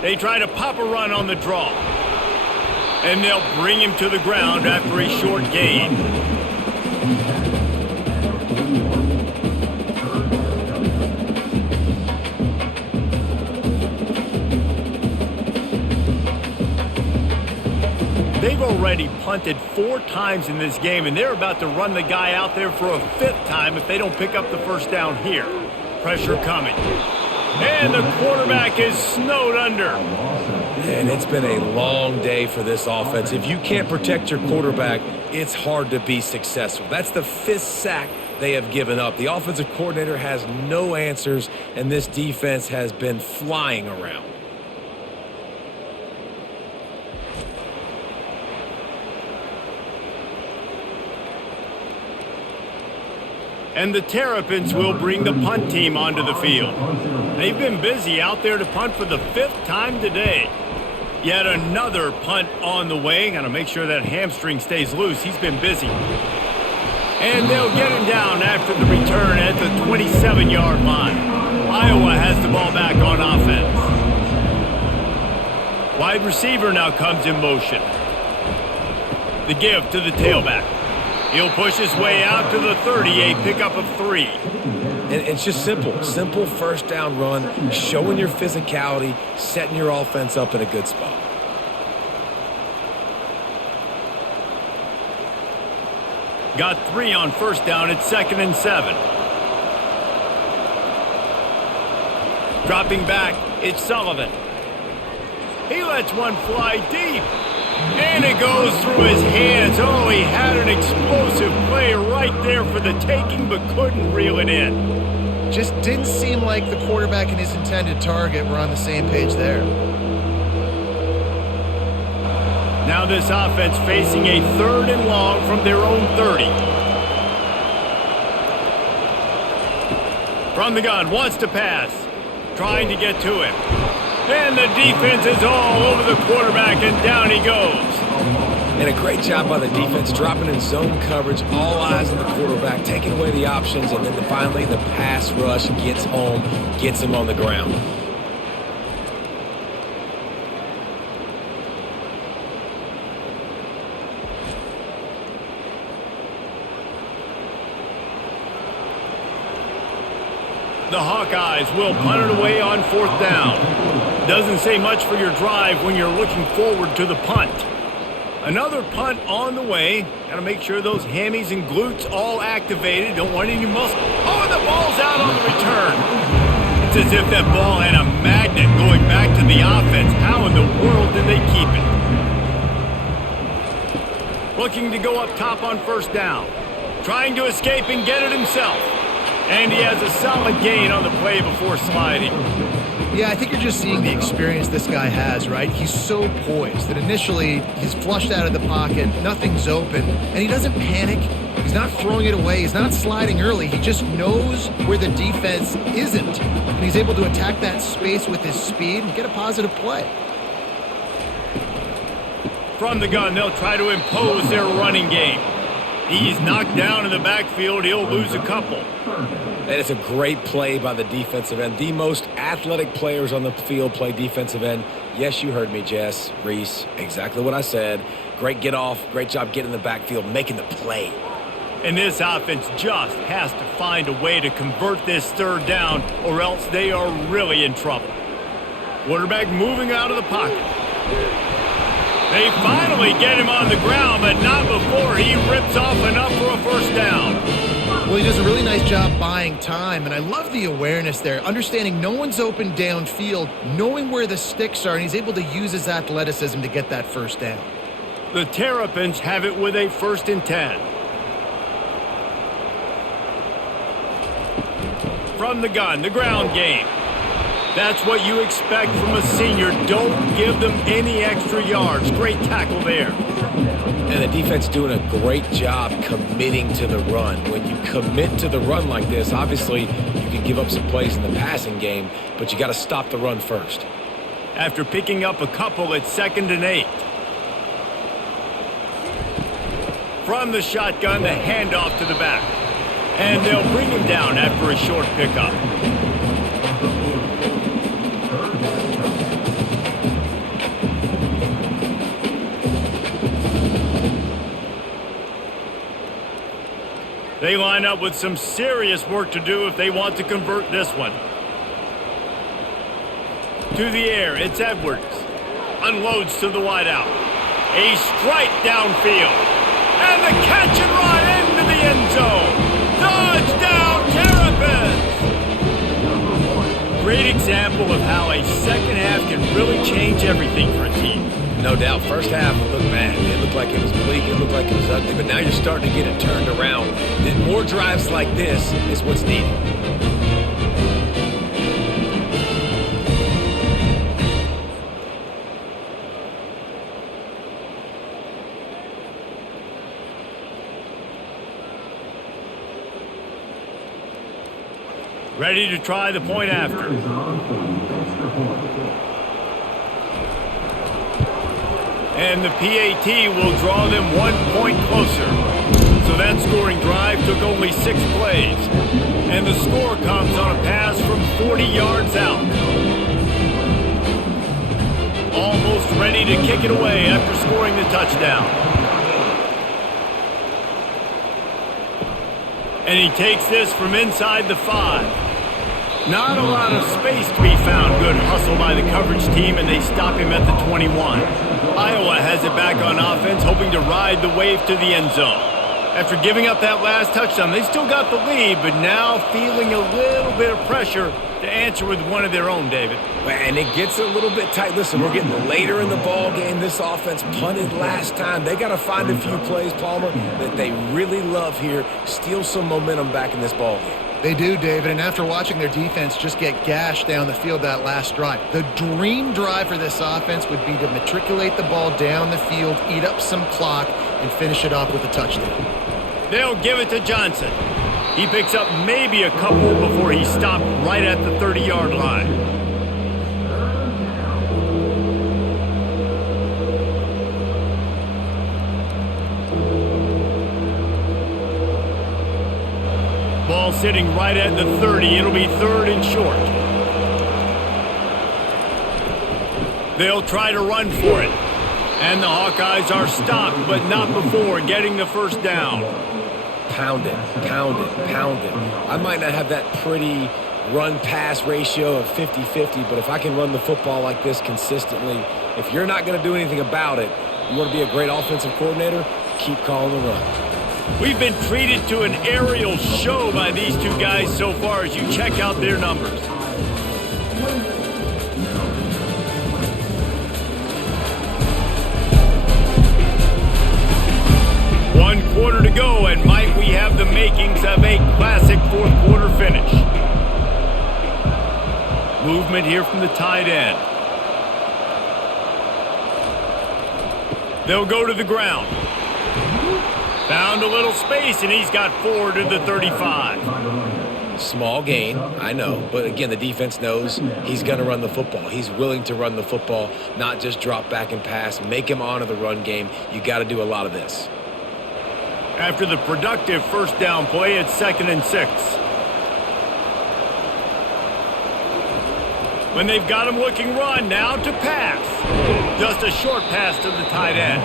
They try to pop a run on the draw. And they'll bring him to the ground after a short gain. They've already punted 4 times in this game, and they're about to run the guy out there for a 5th time if they don't pick up the 1st down here. Pressure coming. And the quarterback is snowed under. And it's been a long day for this offense. If you can't protect your quarterback, it's hard to be successful. That's the 5th sack they have given up. The offensive coordinator has no answers, and this defense has been flying around. And the Terrapins will bring the punt team onto the field. They've been busy out there to punt for the 5th time today. Yet another punt on the way. Got to make sure that hamstring stays loose. He's been busy. And they'll get him down after the return at the 27-yard line. Iowa has the ball back on offense. Wide receiver now comes in motion. The give to the tailback. He'll push his way out to the 30, a pickup of 3. And it's just simple. Simple 1st down run, showing your physicality, setting your offense up in a good spot. Got 3 on 1st down at 2nd and 7. Dropping back, it's Sullivan. He lets one fly deep. And it goes through his hands. Oh, he had an explosive play right there for the taking, but couldn't reel it in. Just didn't seem like the quarterback and his intended target were on the same page there. Now this offense facing a 3rd and long from their own 30. From the gun, wants to pass. Trying to get to him. And the defense is all over the quarterback, and down he goes. And a great job by the defense, dropping in zone coverage, all eyes on the quarterback, taking away the options, and then finally the pass rush gets home. gets him on the ground. The Hawkeyes will punt it away on 4th down. Doesn't say much for your drive when you're looking forward to the punt. Another punt on the way. Got to make sure those hammies and glutes all activated. Don't want any muscle. Oh, and the ball's out on the return. It's as if that ball had a magnet going back to the offense. How in the world did they keep it? Looking to go up top on 1st down. Trying to escape and get it himself. And he has a solid gain on the play before sliding. Yeah, I think you're just seeing the experience this guy has, right? He's so poised that initially he's flushed out of the pocket, nothing's open, and he doesn't panic. He's not throwing it away. He's not sliding early. He just knows where the defense isn't, and he's able to attack that space with his speed and get a positive play. From the gun, they'll try to impose their running game. He's knocked down in the backfield. He'll lose a couple. That is a great play by the defensive end. The most athletic players on the field play defensive end. Yes, you heard me, Jess, Reese. Exactly what I said. Great get off. Great job getting in the backfield, making the play. And this offense just has to find a way to convert this 3rd down, or else they are really in trouble. Quarterback moving out of the pocket. They finally get him on the ground, but not before he rips off enough for a 1st down. Well, he does a really nice job buying time, and I love the awareness there, understanding no one's open downfield, knowing where the sticks are, and he's able to use his athleticism to get that 1st down. The Terrapins have it with a 1st and 10. From the gun, the ground game. That's what you expect from a senior. Don't give them any extra yards. Great tackle there. And the defense doing a great job committing to the run. When you commit to the run like this, obviously you can give up some plays in the passing game, but you got to stop the run first. After picking up a couple, it's 2nd and 8. From the shotgun, the handoff to the back. And they'll bring him down after a short pickup. They line up with some serious work to do if they want to convert this one. To the air, it's Edwards. Unloads to the wideout. A strike downfield. And the catch and run into the end zone. Touchdown, Terrapins! Great example of how a second half can really change everything for a team. No doubt, 1st half looked bad. It looked like it was bleak. It looked like it was ugly. But now you're starting to get it turned around. And more drives like this is what's needed. Ready to try the point after. And the PAT will draw them 1 point closer. So that scoring drive took only 6 plays. And the score comes on a pass from 40 yards out. Almost ready to kick it away after scoring the touchdown. And he takes this from inside the 5. Not a lot of space to be found. Good hustle by the coverage team, and they stop him at the 21. Iowa has it back on offense, hoping to ride the wave to the end zone. After giving up that last touchdown, they still got the lead, but now feeling a little bit of pressure to answer with one of their own, David. And it gets a little bit tight. Listen, we're getting later in the ball game. This offense punted last time. They got to find a few plays, Palmer, that they really love here. Steal some momentum back in this ball game. They do, David, and after watching their defense just get gashed down the field that last drive, the dream drive for this offense would be to matriculate the ball down the field, eat up some clock, and finish it off with a touchdown. They'll give it to Johnson. He picks up maybe a couple before he stopped right at the 30-yard line. Ball sitting right at the 30. It'll be 3rd and short. They'll try to run for it. And the Hawkeyes are stopped, but not before getting the first down. Pound it, pound it, pound it. I might not have that pretty run-pass ratio of 50-50, but if I can run the football like this consistently, if you're not going to do anything about it, you want to be a great offensive coordinator, keep calling the run. We've been treated to an aerial show by these two guys so far as you check out their numbers. One quarter to go, and might we have the makings of a classic fourth quarter finish. Movement here from the tight end. They'll go to the ground. Found a little space, and he's got 4 to the 35. Small gain, I know. But again, the defense knows he's going to run the football. He's willing to run the football, not just drop back and pass. Make him honor the run game. You got to do a lot of this. After the productive first down play, it's 2nd and 6. When they've got him looking run, now to pass. Just a short pass to the tight end.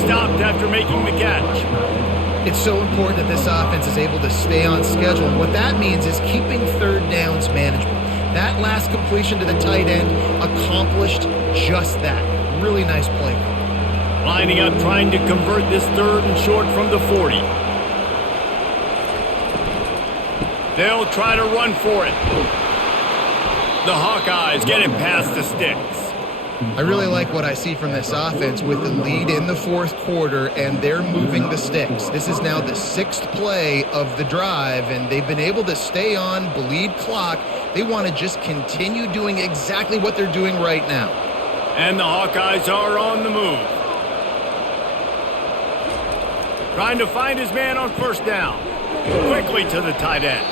Stopped after making the catch. It's so important that this offense is able to stay on schedule. What that means is keeping third downs manageable. That last completion to the tight end accomplished just that. Really nice play. Lining up, trying to convert this 3rd and short from the 40. They'll try to run for it. The Hawkeyes get it past the sticks. I really like what I see from this offense with the lead in the fourth quarter, and they're moving the sticks. This is now the 6th play of the drive, and they've been able to stay on, bleed clock. They want to just continue doing exactly what they're doing right now. And the Hawkeyes are on the move. Trying to find his man on first down. Quickly to the tight end.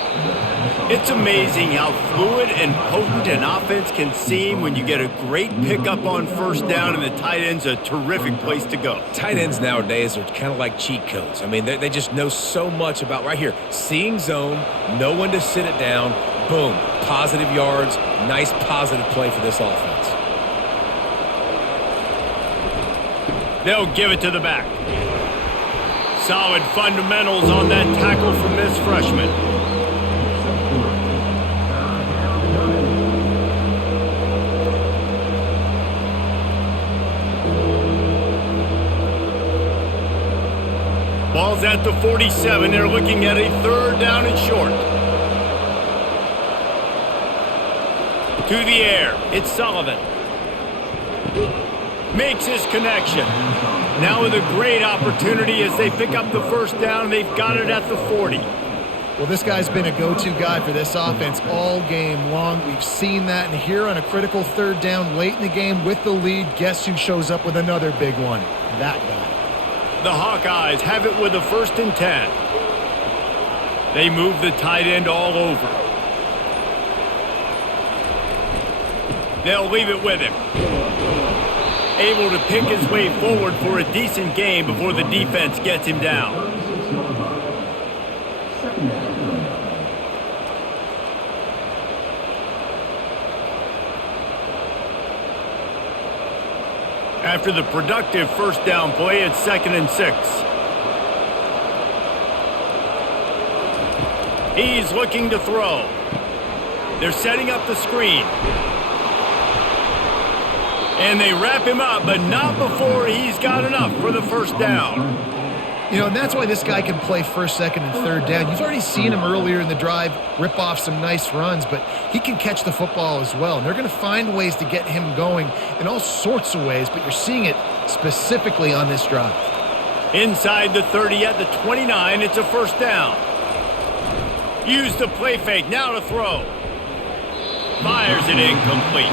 It's amazing how fluid and potent an offense can seem when you get a great pickup on first down and the tight end's a terrific place to go. Tight ends nowadays are kind of like cheat codes. I mean, they just know so much about right here. Seeing zone, know when to sit it down, boom, positive yards, nice positive play for this offense. They'll give it to the back. Solid fundamentals on that tackle from this freshman. Ball's at the 47. They're looking at a 3rd down and short. To the air. It's Sullivan. Makes his connection. Now with a great opportunity as they pick up the first down. They've got it at the 40. Well, this guy's been a go-to guy for this offense all game long. We've seen that, and here on a critical 3rd down late in the game with the lead, guess who shows up with another big one? That guy. The Hawkeyes have it with a 1st and 10. They move the tight end all over. They'll leave it with him. Able to pick his way forward for a decent game before the defense gets him down. After the productive first down play, it's 2nd and 6. He's looking to throw. They're setting up the screen. And they wrap him up, but not before he's got enough for the first down. You know, and that's why this guy can play 1st, 2nd, and 3rd down. You've already seen him earlier in the drive rip off some nice runs, but he can catch the football as well. And they're going to find ways to get him going in all sorts of ways, but you're seeing it specifically on this drive. Inside the 30 at the 29, it's a first down. Use the play fake, now to throw. Fires it incomplete.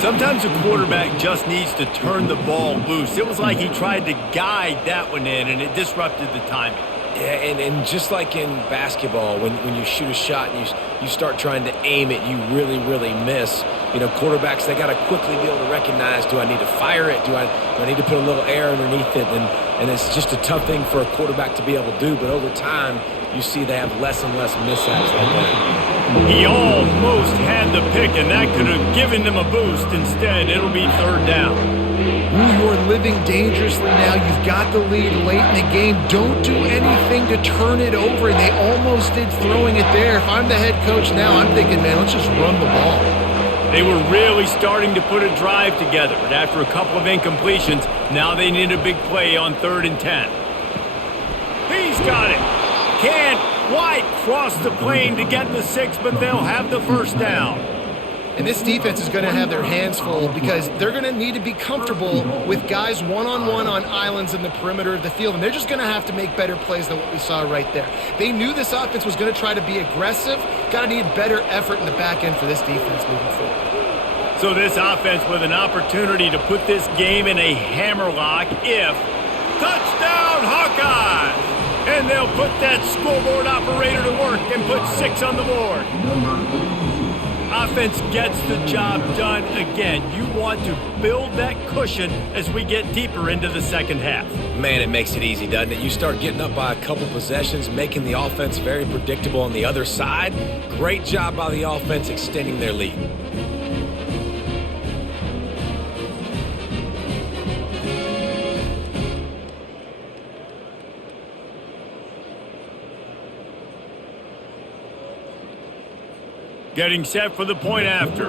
Sometimes a quarterback just needs to turn the ball loose. It was like he tried to guide that one in, and it disrupted the timing. Yeah, and just like in basketball, when you shoot a shot and you start trying to aim it, you really, really miss. You know, quarterbacks, they got to quickly be able to recognize, do I need to fire it? Do I need to put a little air underneath it? And it's just a tough thing for a quarterback to be able to do, but over time, you see they have less and less mishaps like that. He almost had the pick, and that could have given them a boost. Instead, it'll be third down. Ooh, you're living dangerously now. You've got the lead late in the game. Don't do anything to turn it over, and they almost did throwing it there. If I'm the head coach now, I'm thinking, man, let's just run the ball. They were really starting to put a drive together, but after a couple of incompletions, now they need a big play on 3rd and 10. He's got it. Can't quite cross the plane to get the 6, but they'll have the first down. And this defense is going to have their hands full because they're going to need to be comfortable with guys one-on-one on islands in the perimeter of the field, and they're just going to have to make better plays than what we saw right there. They knew this offense was going to try to be aggressive. Got to need better effort in the back end for this defense moving forward. So this offense with an opportunity to put this game in a hammerlock if touchdown Hawkeyes! And they'll put that scoreboard operator to work and put 6 on the board. Offense gets the job done again. You want to build that cushion as we get deeper into the second half. Man, it makes it easy, doesn't it? You start getting up by a couple possessions, making the offense very predictable on the other side. Great job by the offense extending their lead. Getting set for the point after.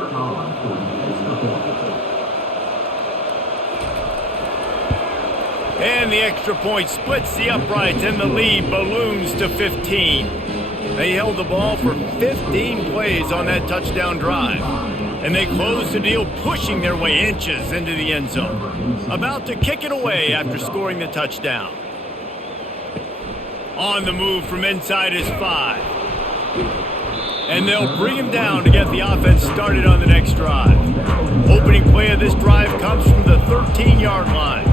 And the extra point splits the uprights and the lead balloons to 15. They held the ball for 15 plays on that touchdown drive. And they closed the deal, pushing their way inches into the end zone. About to kick it away after scoring the touchdown. On the move from inside his 5. And they'll bring him down to get the offense started on the next drive. Opening play of this drive comes from the 13-yard line.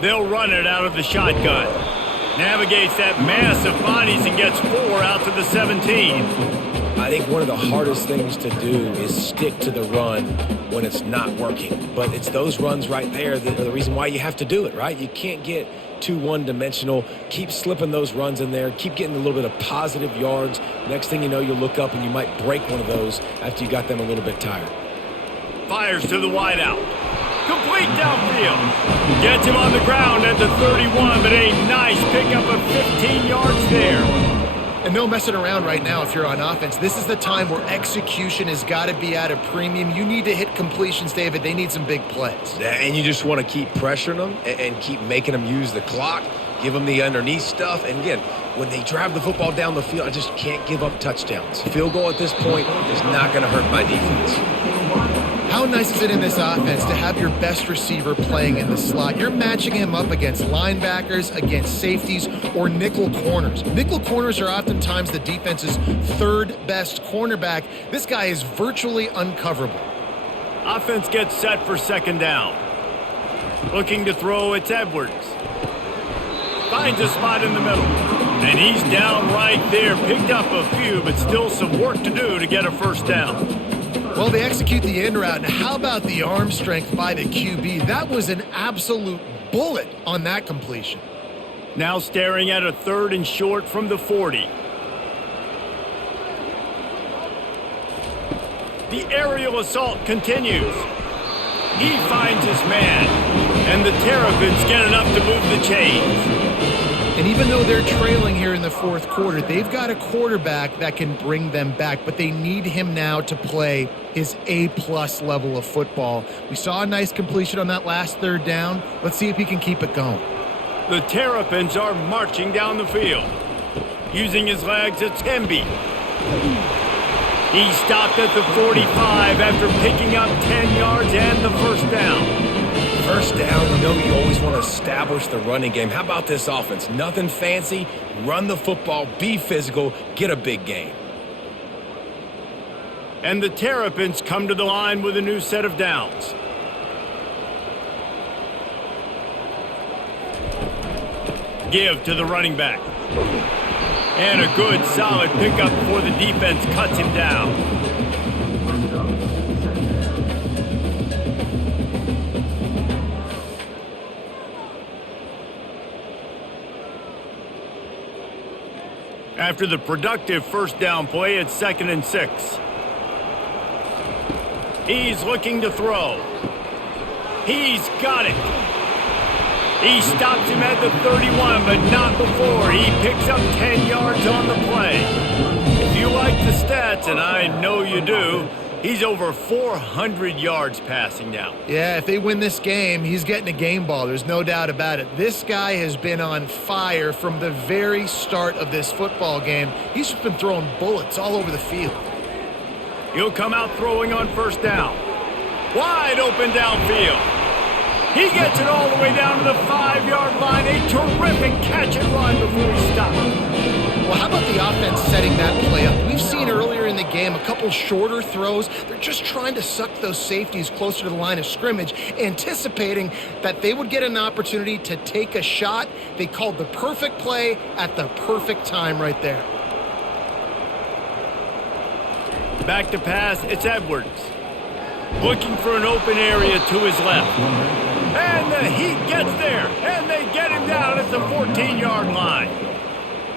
They'll run it out of the shotgun. Navigates that mass of bodies and gets 4 out to the 17. I think one of the hardest things to do is stick to the run when it's not working. But it's those runs right there that are the reason why you have to do it, right? You can't get too one-dimensional. Keep slipping those runs in there. Keep getting a little bit of positive yards. Next thing you know, you'll look up and you might break one of those after you got them a little bit tired. Fires to the wideout. Complete downfield. Gets him on the ground at the 31, but a nice pickup of 15 yards there. And no messing around right now if you're on offense. This is the time where execution has got to be at a premium. You need to hit completions, David. They need some big plays. And you just want to keep pressuring them and keep making them use the clock, give them the underneath stuff. And again, when they drive the football down the field, I just can't give up touchdowns. Field goal at this point is not going to hurt my defense. How nice is it in this offense to have your best receiver playing in the slot? You're matching him up against linebackers, against safeties, or nickel corners. Nickel corners are oftentimes the defense's 3rd best cornerback. This guy is virtually uncoverable. Offense gets set for 2nd down. Looking to throw, it's Edwards. Finds a spot in the middle. And he's down right there. Picked up a few, but still some work to do to get a first down. Well, they execute the end route. Now, how about the arm strength by the QB? That was an absolute bullet on that completion. Now staring at a 3rd and short from the 40. The aerial assault continues. He finds his man, and the Terrapins get enough to move the chains. And even though they're trailing here in the 4th quarter, they've got a quarterback that can bring them back, but they need him now to play his A-plus level of football. We saw a nice completion on that last 3rd down. Let's see if he can keep it going. The Terrapins are marching down the field. Using his legs, it's Hemby. He stopped at the 45 after picking up 10 yards and the first down. First down, you know you always want to establish the running game. How about this offense? Nothing fancy. Run the football, be physical, get a big gain. And the Terrapins come to the line with a new set of downs. Give to the running back. And a good, solid pickup before the defense cuts him down. After the productive first down play, it's 2nd and 6. He's looking to throw. He's got it. He stops him at the 31, but not before. He picks up 10 yards on the play. If you like the stats, and I know you do, he's over 400 yards passing now. Yeah, if they win this game, he's getting a game ball. There's no doubt about it. This guy has been on fire from the very start of this football game. He's just been throwing bullets all over the field. He'll come out throwing on first down. Wide open downfield. He gets it all the way down to the 5-yard line. A terrific catch and run before he stops. Well, how about the offense setting that play up? We've seen earlier in the game a couple shorter throws. They're just trying to suck those safeties closer to the line of scrimmage, anticipating that they would get an opportunity to take a shot. They called the perfect play at the perfect time right there. Back to pass, it's Edwards. Looking for an open area to his left. And the Heat gets there, and they get him down at the 14-yard line.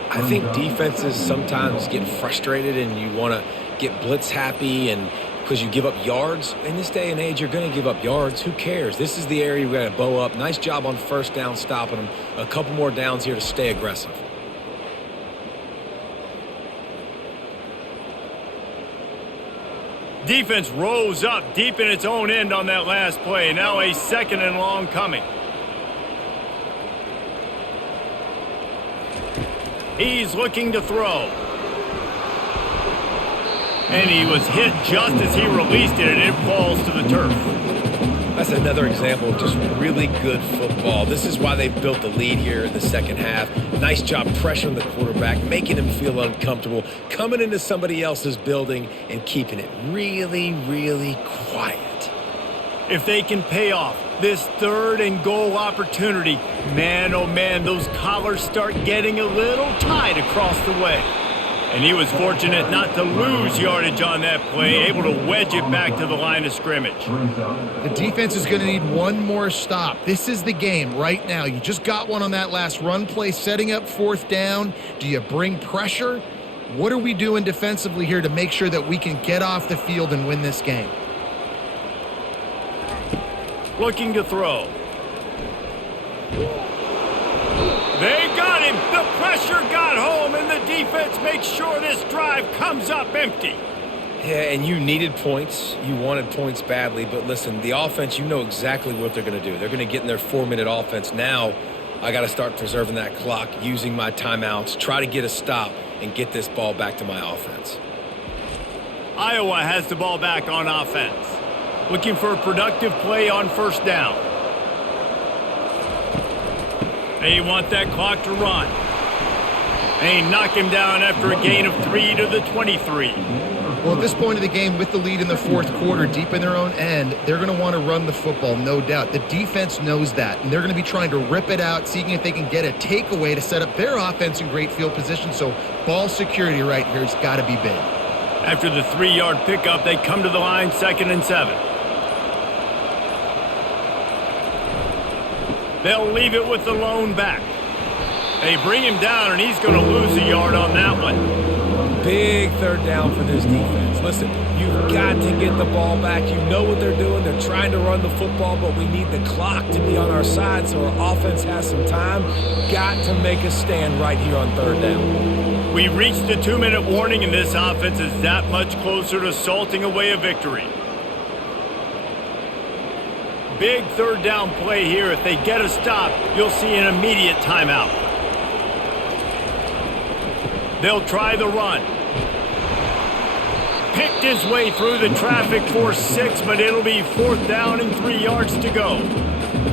I think defenses sometimes get frustrated and you want to get blitz happy and because you give up yards. In this day and age, you're going to give up yards. Who cares? This is the area we got to bow up. Nice job on first down stopping them. A couple more downs here to stay aggressive. Defense rose up deep in its own end on that last play. Now a 2nd and long coming. He's looking to throw. And he was hit just as he released it, and it falls to the turf. That's another example of just really good football. This is why they've built the lead here in the second half. Nice job pressuring the quarterback, making him feel uncomfortable, coming into somebody else's building and keeping it really, really quiet. If they can pay off this 3rd and goal opportunity, man, oh man, those collars start getting a little tight across the way. And he was fortunate not to lose yardage on that play, able to wedge it back to the line of scrimmage. The defense is going to need one more stop. This is the game right now. You just got one on that last run play, setting up 4th down. Do you bring pressure? What are we doing defensively here to make sure that we can get off the field and win this game? Looking to throw. They got him. The pressure got home, and the defense makes sure this drive comes up empty. Yeah, and you needed points. You wanted points badly. But listen, the offense, you know exactly what they're going to do. They're going to get in their 4-minute offense. Now, I got to start preserving that clock, using my timeouts, try to get a stop, and get this ball back to my offense. Iowa has the ball back on offense. Looking for a productive play on first down. They want that clock to run. They knock him down after a gain of 3 to the 23. Well, at this point of the game, with the lead in the 4th quarter, deep in their own end, they're going to want to run the football, no doubt. The defense knows that, and they're going to be trying to rip it out, seeing if they can get a takeaway to set up their offense in great field position. So ball security right here has got to be big. After the 3-yard pickup, they come to the line, 2nd and 7. They'll leave it with the lone back. They bring him down, and he's going to lose a yard on that one. Big 3rd down for this defense. Listen, you've got to get the ball back. You know what they're doing. They're trying to run the football, but we need the clock to be on our side so our offense has some time. Got to make a stand right here on 3rd down. We reached the 2-minute warning, and this offense is that much closer to salting away a victory. Big 3rd down play here. If they get a stop, you'll see an immediate timeout. They'll try the run. Picked his way through the traffic for 6, but it'll be 4th down and 3 yards to go.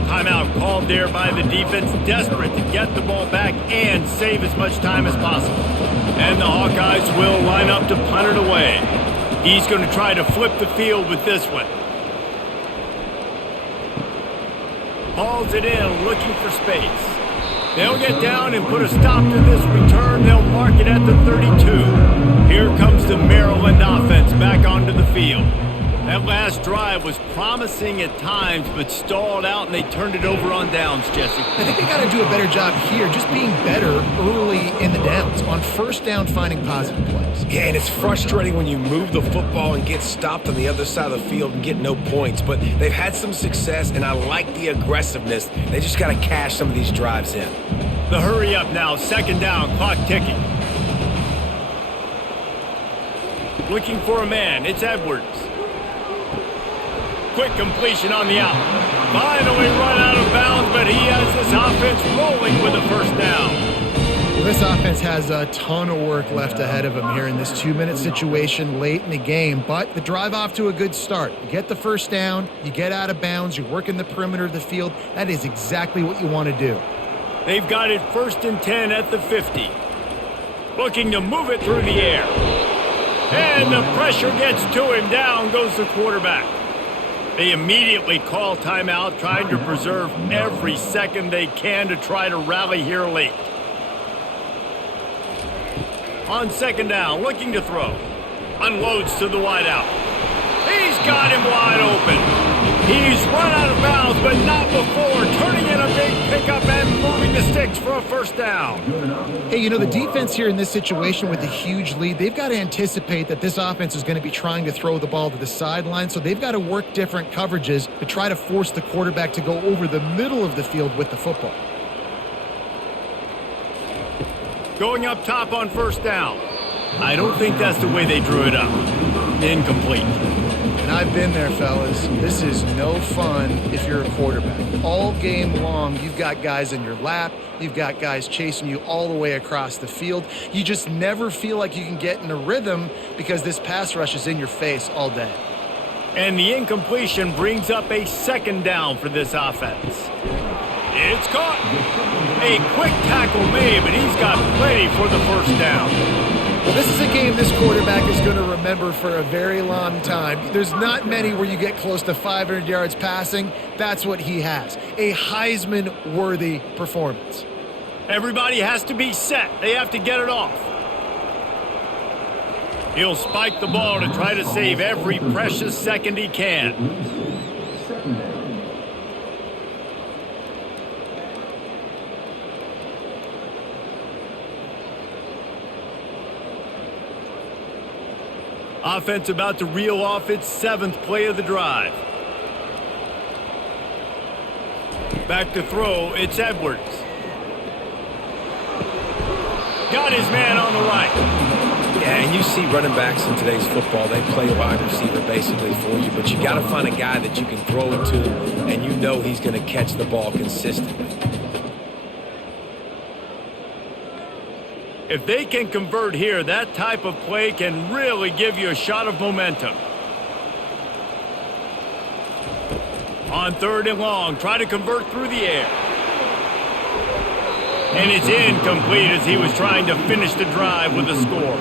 Timeout called there by the defense, desperate to get the ball back and save as much time as possible. And the Hawkeyes will line up to punt it away. He's going to try to flip the field with this one. Hauls it in, looking for space. They'll get down and put a stop to this return. They'll mark it at the 32. Here comes the Maryland offense back onto the field. That last drive was promising at times, but stalled out, and they turned it over on downs, Jesse. I think they got to do a better job here, just being better early in the downs, on first down finding positive plays. Yeah, and it's frustrating when you move the football and get stopped on the other side of the field and get no points, but they've had some success, and I like the aggressiveness. They just got to cash some of these drives in. The hurry up now, second down, clock ticking. Looking for a man, it's Edwards. Quick completion on the out. Finally run out of bounds, but he has this offense rolling with a first down. Well, this offense has a ton of work left ahead of them here in this 2-minute situation late in the game, but the drive off to a good start. You get the first down, you get out of bounds, you work in the perimeter of the field. That is exactly what you want to do. They've got it 1st and 10 at the 50. Looking to move it through the air. And the pressure gets to him. Down goes the quarterback. They immediately call timeout, trying to preserve every second they can to try to rally here late. On second down, looking to throw. Unloads to the wideout. He's got him wide open. He's run out of bounds, but not before turning in a big pickup and moving the sticks for a first down. Hey, you know, the defense here in this situation with a huge lead, they've got to anticipate that this offense is going to be trying to throw the ball to the sideline, so they've got to work different coverages to try to force the quarterback to go over the middle of the field with the football. Going up top on first down. I don't think that's the way they drew it up. Incomplete. And I've been there, fellas. This is no fun if you're a quarterback. All game long, you've got guys in your lap. You've got guys chasing you all the way across the field. You just never feel like you can get in a rhythm because this pass rush is in your face all day. And the incompletion brings up a second down for this offense. It's caught. A quick tackle made, but he's got plenty for the first down. Well, this is a game this quarterback is going to remember for a very long time. There's not many where you get close to 500 yards passing. That's what he has. A Heisman-worthy performance. Everybody has to be set. They have to get it off. He'll spike the ball to try to save every precious second he can. Offense about to reel off its 7th play of the drive. Back to throw, it's Edwards. Got his man on the right. Yeah, and you see running backs in today's football, they play wide receiver basically for you, but you got to find a guy that you can throw it to, and you know he's going to catch the ball consistently. If they can convert here, that type of play can really give you a shot of momentum. On 3rd and long, try to convert through the air. And it's incomplete as he was trying to finish the drive with a score.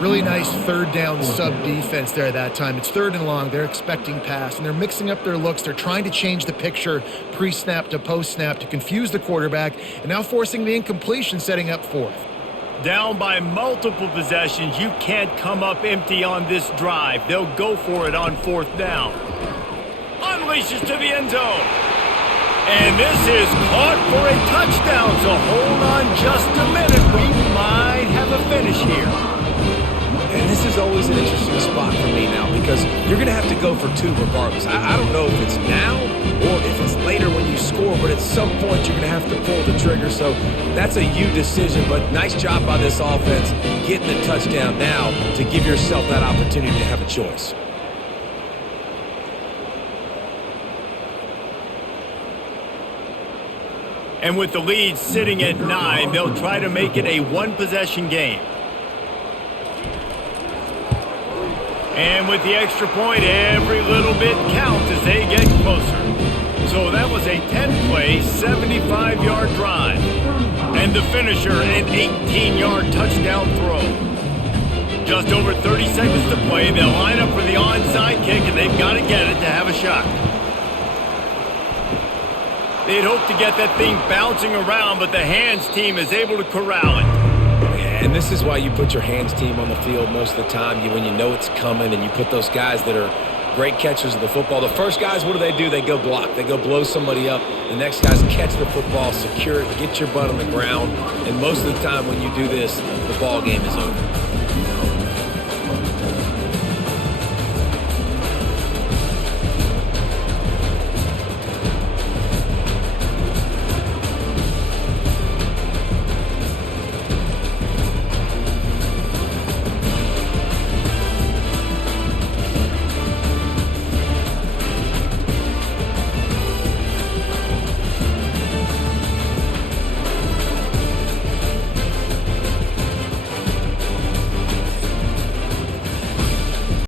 Really nice 3rd down sub-defense there that time. It's 3rd and long. They're expecting pass, and they're mixing up their looks. They're trying to change the picture pre-snap to post-snap to confuse the quarterback, and now forcing the incompletion, setting up 4th. Down by multiple possessions, you can't come up empty on this drive. They'll go for it on 4th down. Unleashes to the end zone. And this is caught for a touchdown, so hold on just a minute. We might have a finish here. And this is always an interesting spot for me now because you're going to have to go for 2 regardless. I don't know if it's now or if it's later when you score, but at some point you're going to have to pull the trigger. So that's a you decision, but nice job by this offense getting the touchdown now to give yourself that opportunity to have a choice. And with the lead sitting at 9, they'll try to make it a 1-possession game. And with the extra point, every little bit counts as they get closer. So that was a 10-play, 75-yard drive. And the finisher, an 18-yard touchdown throw. Just over 30 seconds to play. They'll line up for the onside kick, and they've got to get it to have a shot. They'd hope to get that thing bouncing around, but the hands team is able to corral it. And this is why you put your hands team on the field most of the time when you know it's coming, and you put those guys that are great catchers of the football. The first guys, what do? They go block. They go blow somebody up. The next guys catch the football, secure it, get your butt on the ground. And most of the time when you do this, the ball game is over.